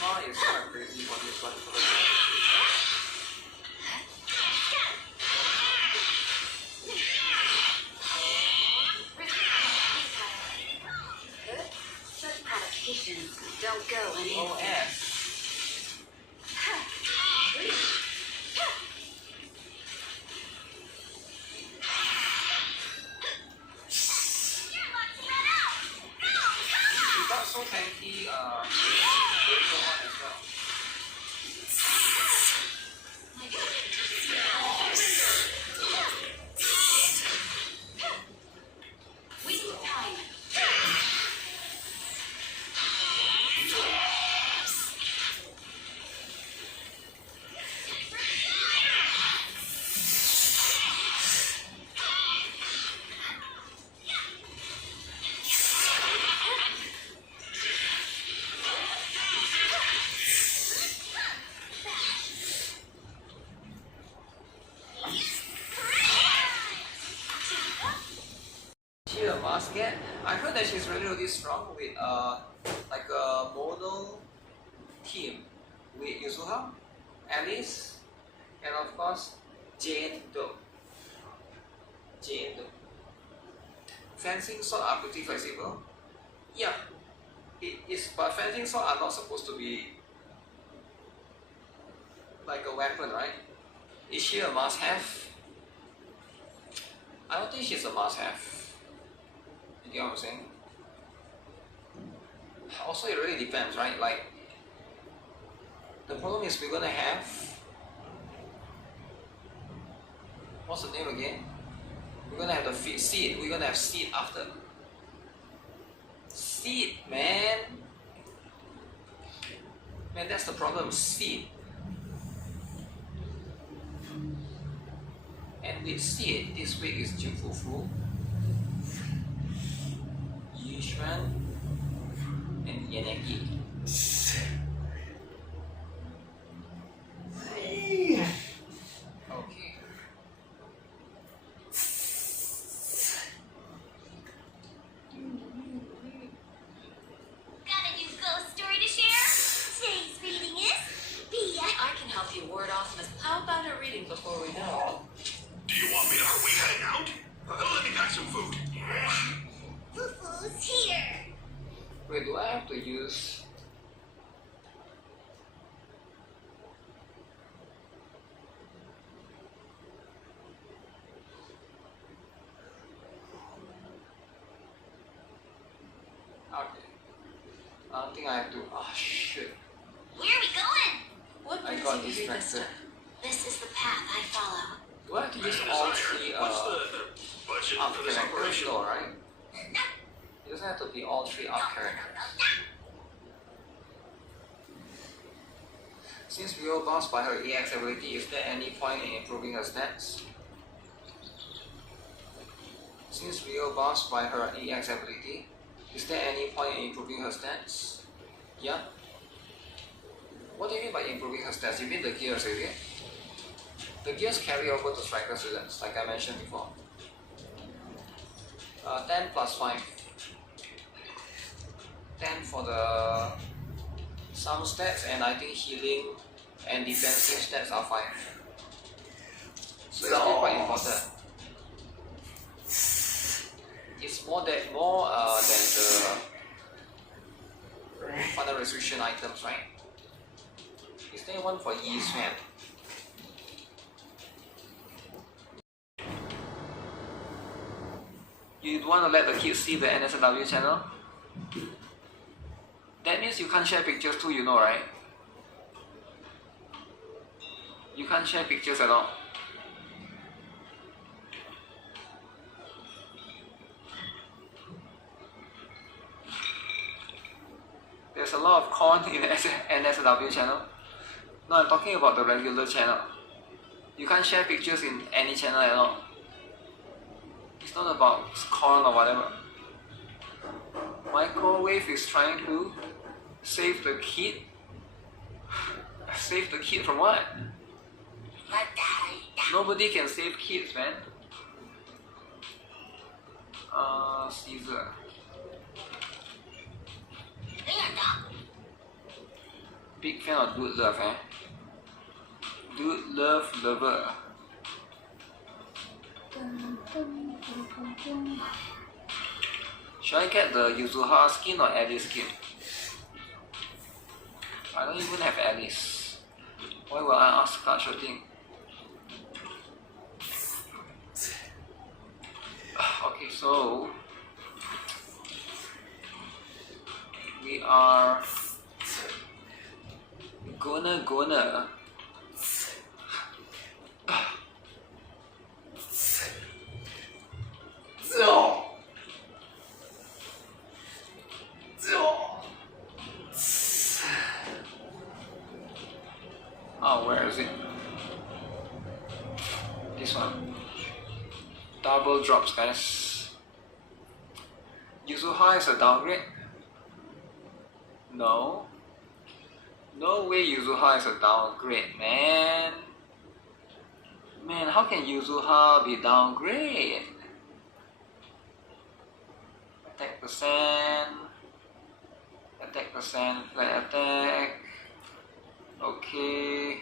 Maya is quite crazy for this particular game. Such provocations don't go unanswered. OS. We got so tanky, virtual one as well. Wasting time. She a basket. I heard that she's really strong with like a mono team with Yuzuha, Alice, and of course Jane Doe. Jane Doe. Fencing sword are pretty flexible. Yeah, it is, but fencing sword are not supposed to be like a weapon, right? Is she a must-have? I don't think she's a must-have. You get what I'm saying? Also, it really depends, right? Like, the problem is we're gonna have, what's the name again? We're gonna have the seed. We're gonna have seed after. Seed, man. Man, that's the problem. Seed. And with seed, this week is Jinfufu, Yishuan, and Yaneki. Okay. Got a new ghost story to share? Today's reading is Pia. I can help you ward off Miss. How about a reading before we go? Do you want me to hurry hang out? Let me pack some food. Fufu's here. Wait, do I have to use? Okay. I don't think I have to. Oh shit. Where are we going? What I brings got you here this distracted. time? This is the path I follow. Do I have to use all three What's the budget up for this characters operation? though, right? It doesn't have to be all three up characters. Since we were bossed by her EX ability, is there any point in improving her stats? Since we were bossed by her EX ability, is there any point in improving her stats? Yeah? What do you mean by improving her stats? You mean the gears, is it? The gears carry over to striker students, like I mentioned before. 10 plus 5. 10 for the some stats, and I think healing and defensive stats are 5. So it's still quite important. It's more than the final restriction items, right? Is there one for Yi Swan? You want to let the kids see the NSW channel? That means you can't share pictures too, you know, right? You can't share pictures at all. There's a lot of corn in the NSW channel. No, I'm talking about the regular channel. You can't share pictures in any channel at all. It's not about corn or whatever. Microwave is trying to save the kid. Save the kid from what? Nobody can save kids, man. Caesar. Big fan of Dude Love, eh? Dude Love Lover. Should I get the Yuzuha skin or Alice skin? I don't even have Alice. Why will I ask such a thing? Okay, so we are gonna where is it? This one. Double drops, guys. Yuzuha is a downgrade? No. No way Yuzuha is a downgrade, man. Man, how can Yuzuha be downgrade? Attack percent. Attack percent, flat attack. Okay.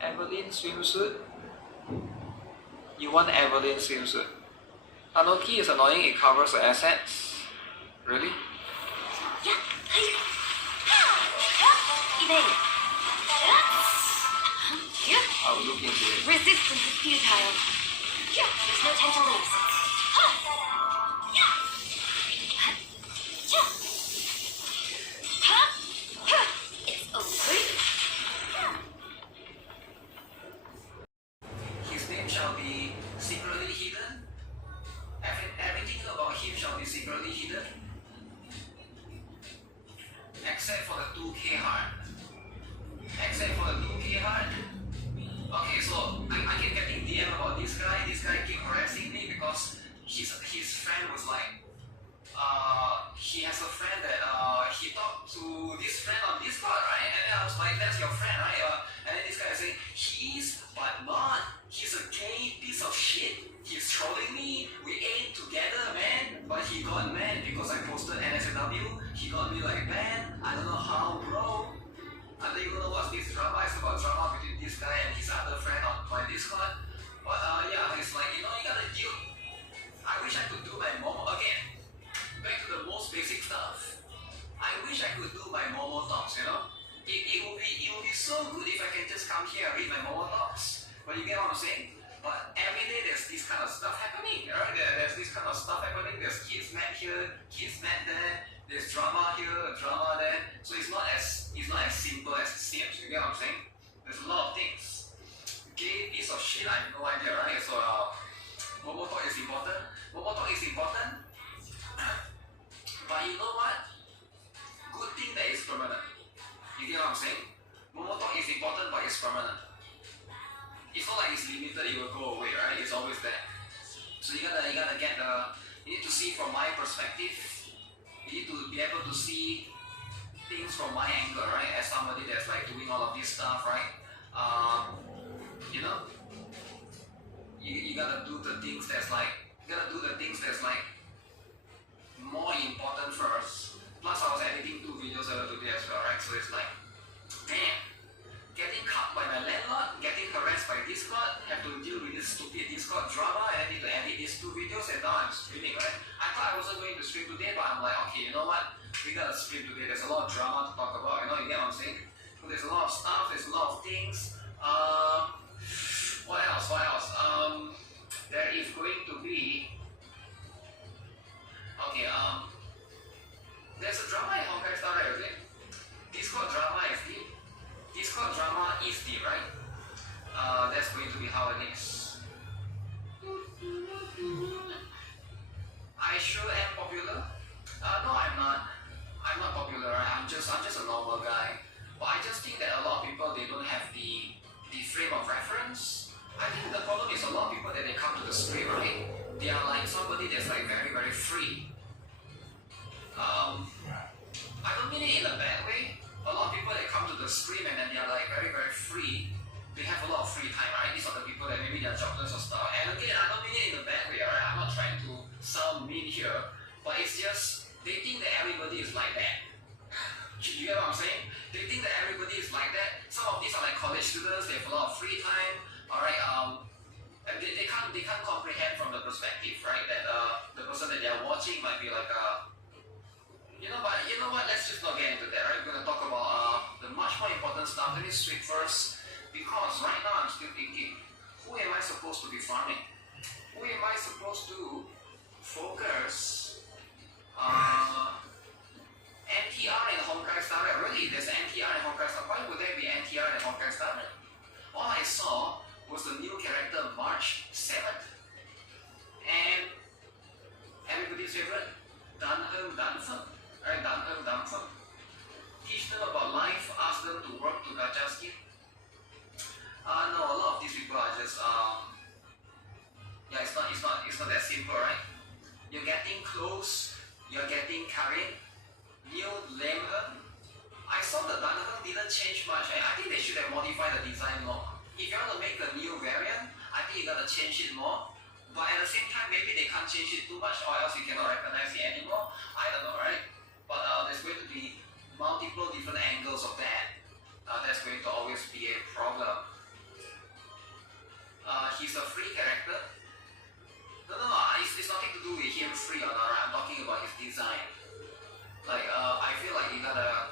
Evelyn swimsuit? You want Evelyn swimsuit? Tanuki is annoying, it covers the assets. Really? I'll look into it. Resistance is futile. There's no time to lose. It's over. His name shall be secretly hidden. Everything about him shall be secretly hidden. Except for the 2K heart. Except for the 2K heart. Okay, so I keep getting DM about this guy. This guy keep harassing me because his friend was like, he has a friend that he talked to this friend on Discord, right? And then I was like, that's your friend, right? And then this guy is saying, he is, but not. He's a gay piece of shit. He's trolling me. We ain't together, man. But he got mad because I posted NSW. He got me like, man, I don't know how, bro. I don't even know what's this drama. It's about drama between this guy and his other friend on my Discord. But yeah, it's like, you know, you gotta deal. I wish I could do my Momo again. Back to the most basic stuff. I wish I could do my Momo talks, you know. It would be so good if I can just come here and read my Momo talks. But you get what I'm saying? But every day there's this kind of stuff happening, right? There's this kind of stuff happening. There's kids mad here, kids mad there. There's drama here, drama there. So it's not as simple as it seems. You get what I'm saying? There's a lot of things. Gay piece of shit, I have no idea, right? So Momo talk is important. Momo talk is important. But you know what? Good thing that is permanent. You get what I'm saying? Momo talk is important, but it's permanent. It's not like it's limited, it will go away, right? It's always there. So you gotta get the You need to see from my perspective. You need to be able to see things from my angle, right? As somebody that's like doing all of this stuff, right? You know, you gotta do the things that's like, more important first. Plus, I was editing 2 videos today as well, right? So it's like, damn, getting cut by my landlord, getting harassed by Discord, have to deal with this stupid Discord drama, and I need to edit these 2 videos, and now I'm streaming, right? I thought I wasn't going to stream today, but I'm like, okay, you know what? We gotta stream today. There's a lot of drama to talk about, you know, you get what I'm saying? So there's a lot of stuff, there's a lot of things. What else? There is going to be, okay, there's a drama in Honkai Star Rail, okay? Discord drama is deep. Discord drama is deep, right? That's going to be how it is. I sure am popular. No, I'm not. I'm not popular, right? I'm just a normal guy. But I just think that a lot of people, they don't have the frame of reference. I think the problem is a lot of people that they come to the stream, right? They are like somebody that's like very, very free. I don't mean it in a bad way. A lot of people that come to the stream and then they are like very, very free. They have a lot of free time, right? These are the people that maybe they are jobless or stuff. And again, I don't mean it in a bad way, alright? I'm not trying to sound mean here, but it's just they think that everybody is like that. You get what I'm saying? They think that everybody is like that. Some of these are like college students. They have a lot of free time. Alright, and they can't comprehend from the perspective, right? That the person that they are watching might be like you know what? Let's just not get into that, right? We're gonna talk about the much more important stuff. Let me switch first, because right now I'm still thinking, who am I supposed to be farming? Who am I supposed to focus? NTR in Honkai Star Rail. Really, there's NTR in Honkai Star Rail. Why would there be NTR in Honkai Star Rail? All I saw was the new character March 7th. And everybody's favorite, Danfeng. Right, Danfeng. Teach them about life, ask them to work to gacha skin. No, a lot of these people are just yeah, it's not that simple, right? You're getting close, you're getting Karin, new Lemhen. I saw the Danfeng didn't change much. I think they should have modified the design more. If you want to make a new variant, I think you gotta change it more. But at the same time, maybe they can't change it too much, or else you cannot recognize it anymore. I don't know, right? But there's going to be multiple different angles of that. That's going to always be a problem. He's a free character. No, it's nothing to do with him free or not. I'm talking about his design. Like, I feel like you gotta,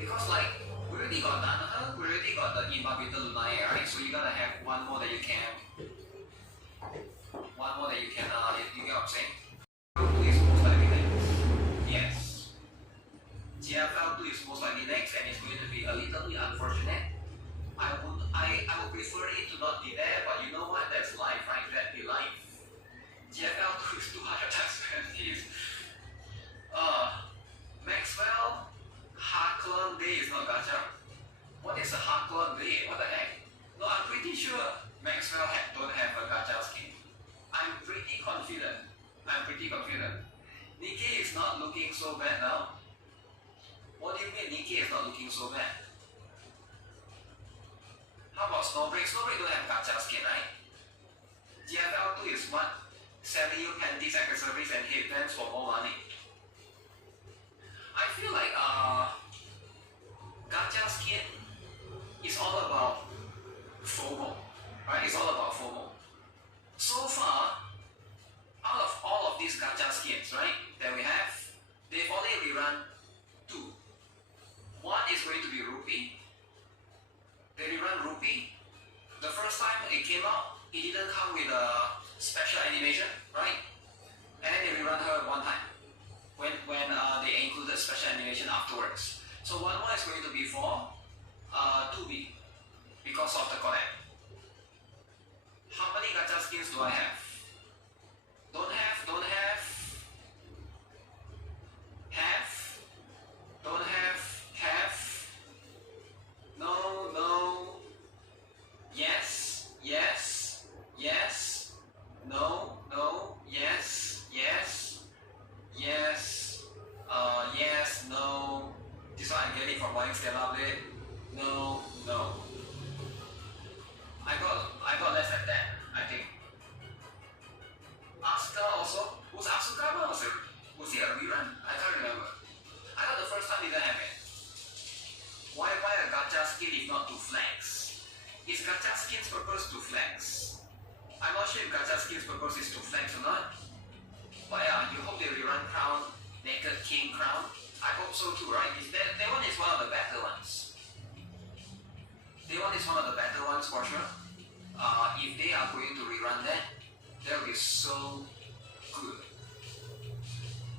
because like, we already got Nanaha, we already got the Imabita Lunae, right? So you gotta have one more that you can, you get what I'm saying? GFL2 is most likely next. Yes. GFL2 is most likely next, and it's going to be a little bit unfortunate. I would prefer it to not be there, but you know what? That's life, right? That'd be life. GFL2 is 270. Maxwell, Hardclone Day is not gacha. What is a Hardclone Day? What the heck? No, I'm pretty sure Maxwell don't have a gacha skin. I'm pretty confident. Nikkei is not looking so bad now. What do you mean Nikkei is not looking so bad? How about Snowbreak? Snowbreak don't have gacha skin, right? GFL2 is what? Selling you panties, accessories, and headbands for more money. I feel like gacha skin is all about FOMO, right? It's all about FOMO. So far, out of all of these gacha skins, right, that we have, they've only rerun 2. One is going to be Rupee. They rerun Rupee. The first time it came out, it didn't come with a special animation, right? And then they rerun her one time when they included special animation afterwards. So one more is going to be for 2B because of the collab. How many gacha skins do I have? Don't have. Don't have. No. Yes. No. Yes. so I get it from buying Stella Blade? No. I got less than that, I think. Asuka also? Was Asuka one? Was it a rerun? I can't remember. I thought the first time didn't have it. Why a gacha skin if not to flex? Is gacha skin's purpose to flex? I'm not sure if gacha skin's purpose is to flex or not. But yeah, you hope they rerun Crown, Naked King Crown. I hope so too, right? That one is one of the better ones. That one is one of the better ones for sure. If they are going to rerun that will be so good.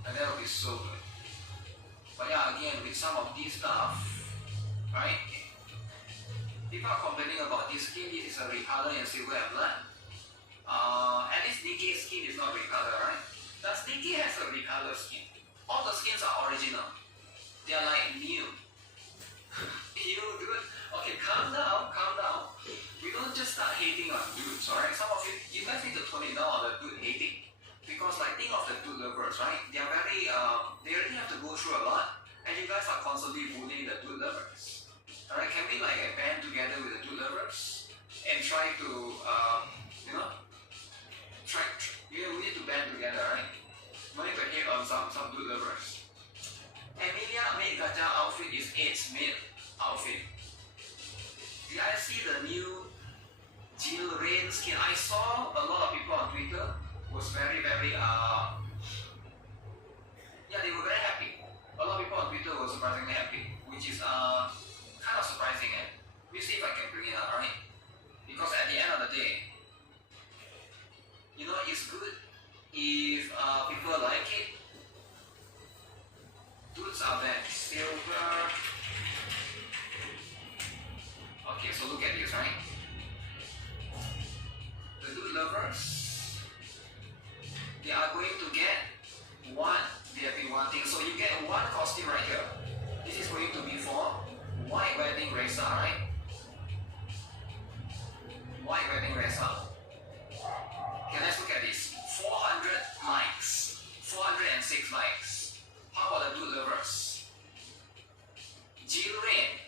And that will be so good. But yeah, again, with some of this stuff, right? People are complaining about this skin. This is a recolor in Silver and Blood. At least Nikkei's skin is not recolor, right? Does Nikkei has a recolor skin? All the skins are original. They are like new. You dude. Okay, calm down. We don't just start hating on dudes, alright? Some of you guys need to tone it down on the dude hating. Because like, think of the dude lovers, right? They are very, they already have to go through a lot. And you guys are constantly bullying the dude lovers. Alright, can we like band together with the dude lovers? And try to, we need to band together, right? We need to hate on some dude lovers. Emilia made gacha outfit is AIDS made outfit. Did I see the new Jill Rain skin? I saw a lot of people on Twitter was very, they were very happy. A lot of people on Twitter were surprisingly happy, which is kind of surprising. We'll see if I can bring it up, right? Because at the end of the day, it's good if people like it. Dudes are back. Silver. Okay, so look at this, right? The dude lovers, they are going to get one they have been wanting. So you get one costume right here. This is going to be for White Wedding Resa, right? White Wedding Resa. Okay, let's look at this. 400 likes. 406 likes. How about the dude lovers? Jill Rain.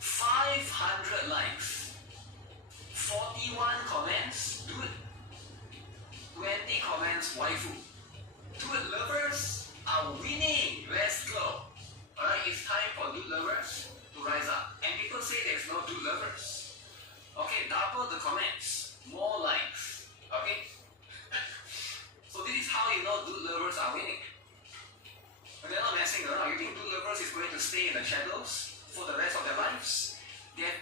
500 likes. 41 comments. Dude. 20 comments. Waifu. Dude lovers are winning. Let's go. Alright, it's time for dude lovers to rise up. And people say there's no dude lovers. Okay, double the comments. More likes. Okay? So this is how you know dude lovers are winning. And they're not messing around. You think dude lovers is going to stay in the shadows for the rest of their lives?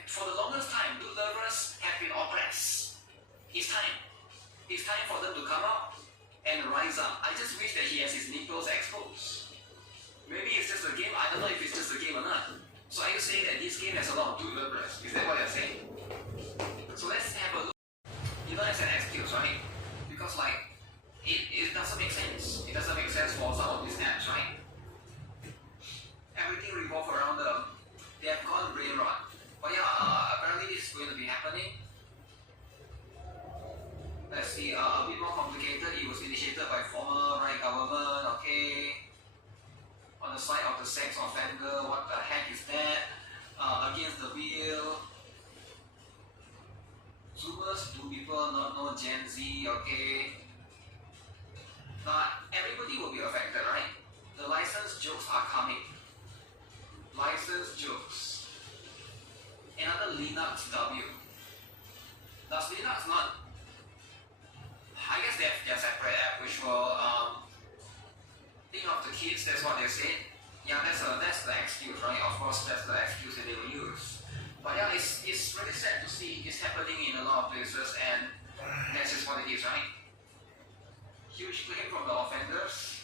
For the longest time, dude lovers have been oppressed. It's time. It's time for them to come out and rise up. I just wish that he has his nipples exposed. Maybe it's just a game. I don't know if it's just a game or not. So are you saying that this game has a lot of dude lovers? Is that what you're saying? So let's have a look. As an excuse, right? Because like, it doesn't make sense. It doesn't make sense for some of these apps, right? Everything revolves around them. They have gone brain rot. But yeah, apparently this is going to be happening. Let's see, a bit more complicated. It was initiated by former right government, okay. On the side of the sex offender, what the heck is that? Against the bill. Zoomers, do people not know Gen Z, okay? But everybody will be affected, right? The licensed jokes are coming. Licensed jokes. Another Linux W. Does Linux not? I guess they have their separate app which will think of the kids, that's what they said. Yeah, that's the excuse, right? Of course, that's the excuse that they will use. But yeah, it's really sad to see it's happening in a lot of places, and that's just what it is, right? Huge claim from the offenders.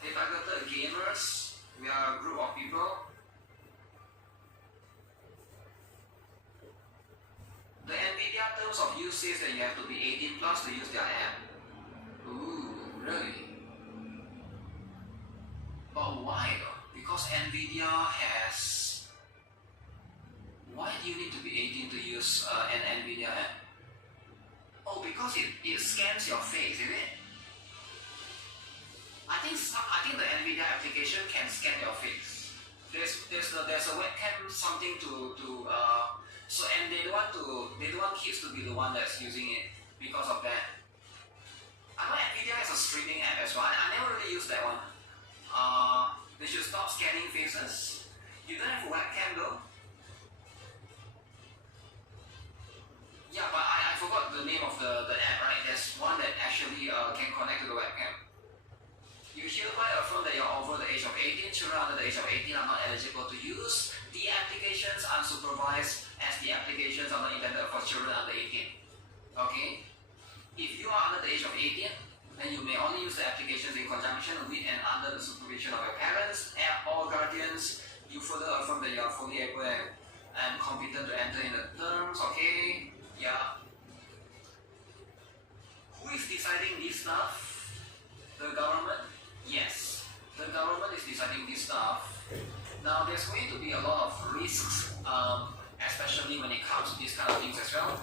They targeted gamers. We are a group of people. The NVIDIA terms of use says that you have to be 18 plus to use their app. Ooh, really? But why though? Because NVIDIA has... Why do you need to be 18 to use an NVIDIA app? Oh, because it scans your face, is it? I think I think the NVIDIA application can scan your face. There's a webcam something so and they don't want kids to be the one that's using it because of that. I know NVIDIA has a streaming app as well. I never really used that one. They should stop scanning faces. You don't have a webcam though. Yeah, but I forgot the name of the app, right? There's one that actually can connect to the webcam. You hereby affirm that you're over the age of 18. Children under the age of 18 are not eligible to use the applications unsupervised, as the applications are not intended for children under 18. Okay? If you are under the age of 18, then you may only use the applications in conjunction with and under the supervision of your parents or guardians. You further affirm that you are fully able and competent to enter in the terms. Okay? Yeah. Who is deciding this stuff? The government? Yes. The government is deciding this stuff. Now, there's going to be a lot of risks, especially when it comes to these kind of things as well.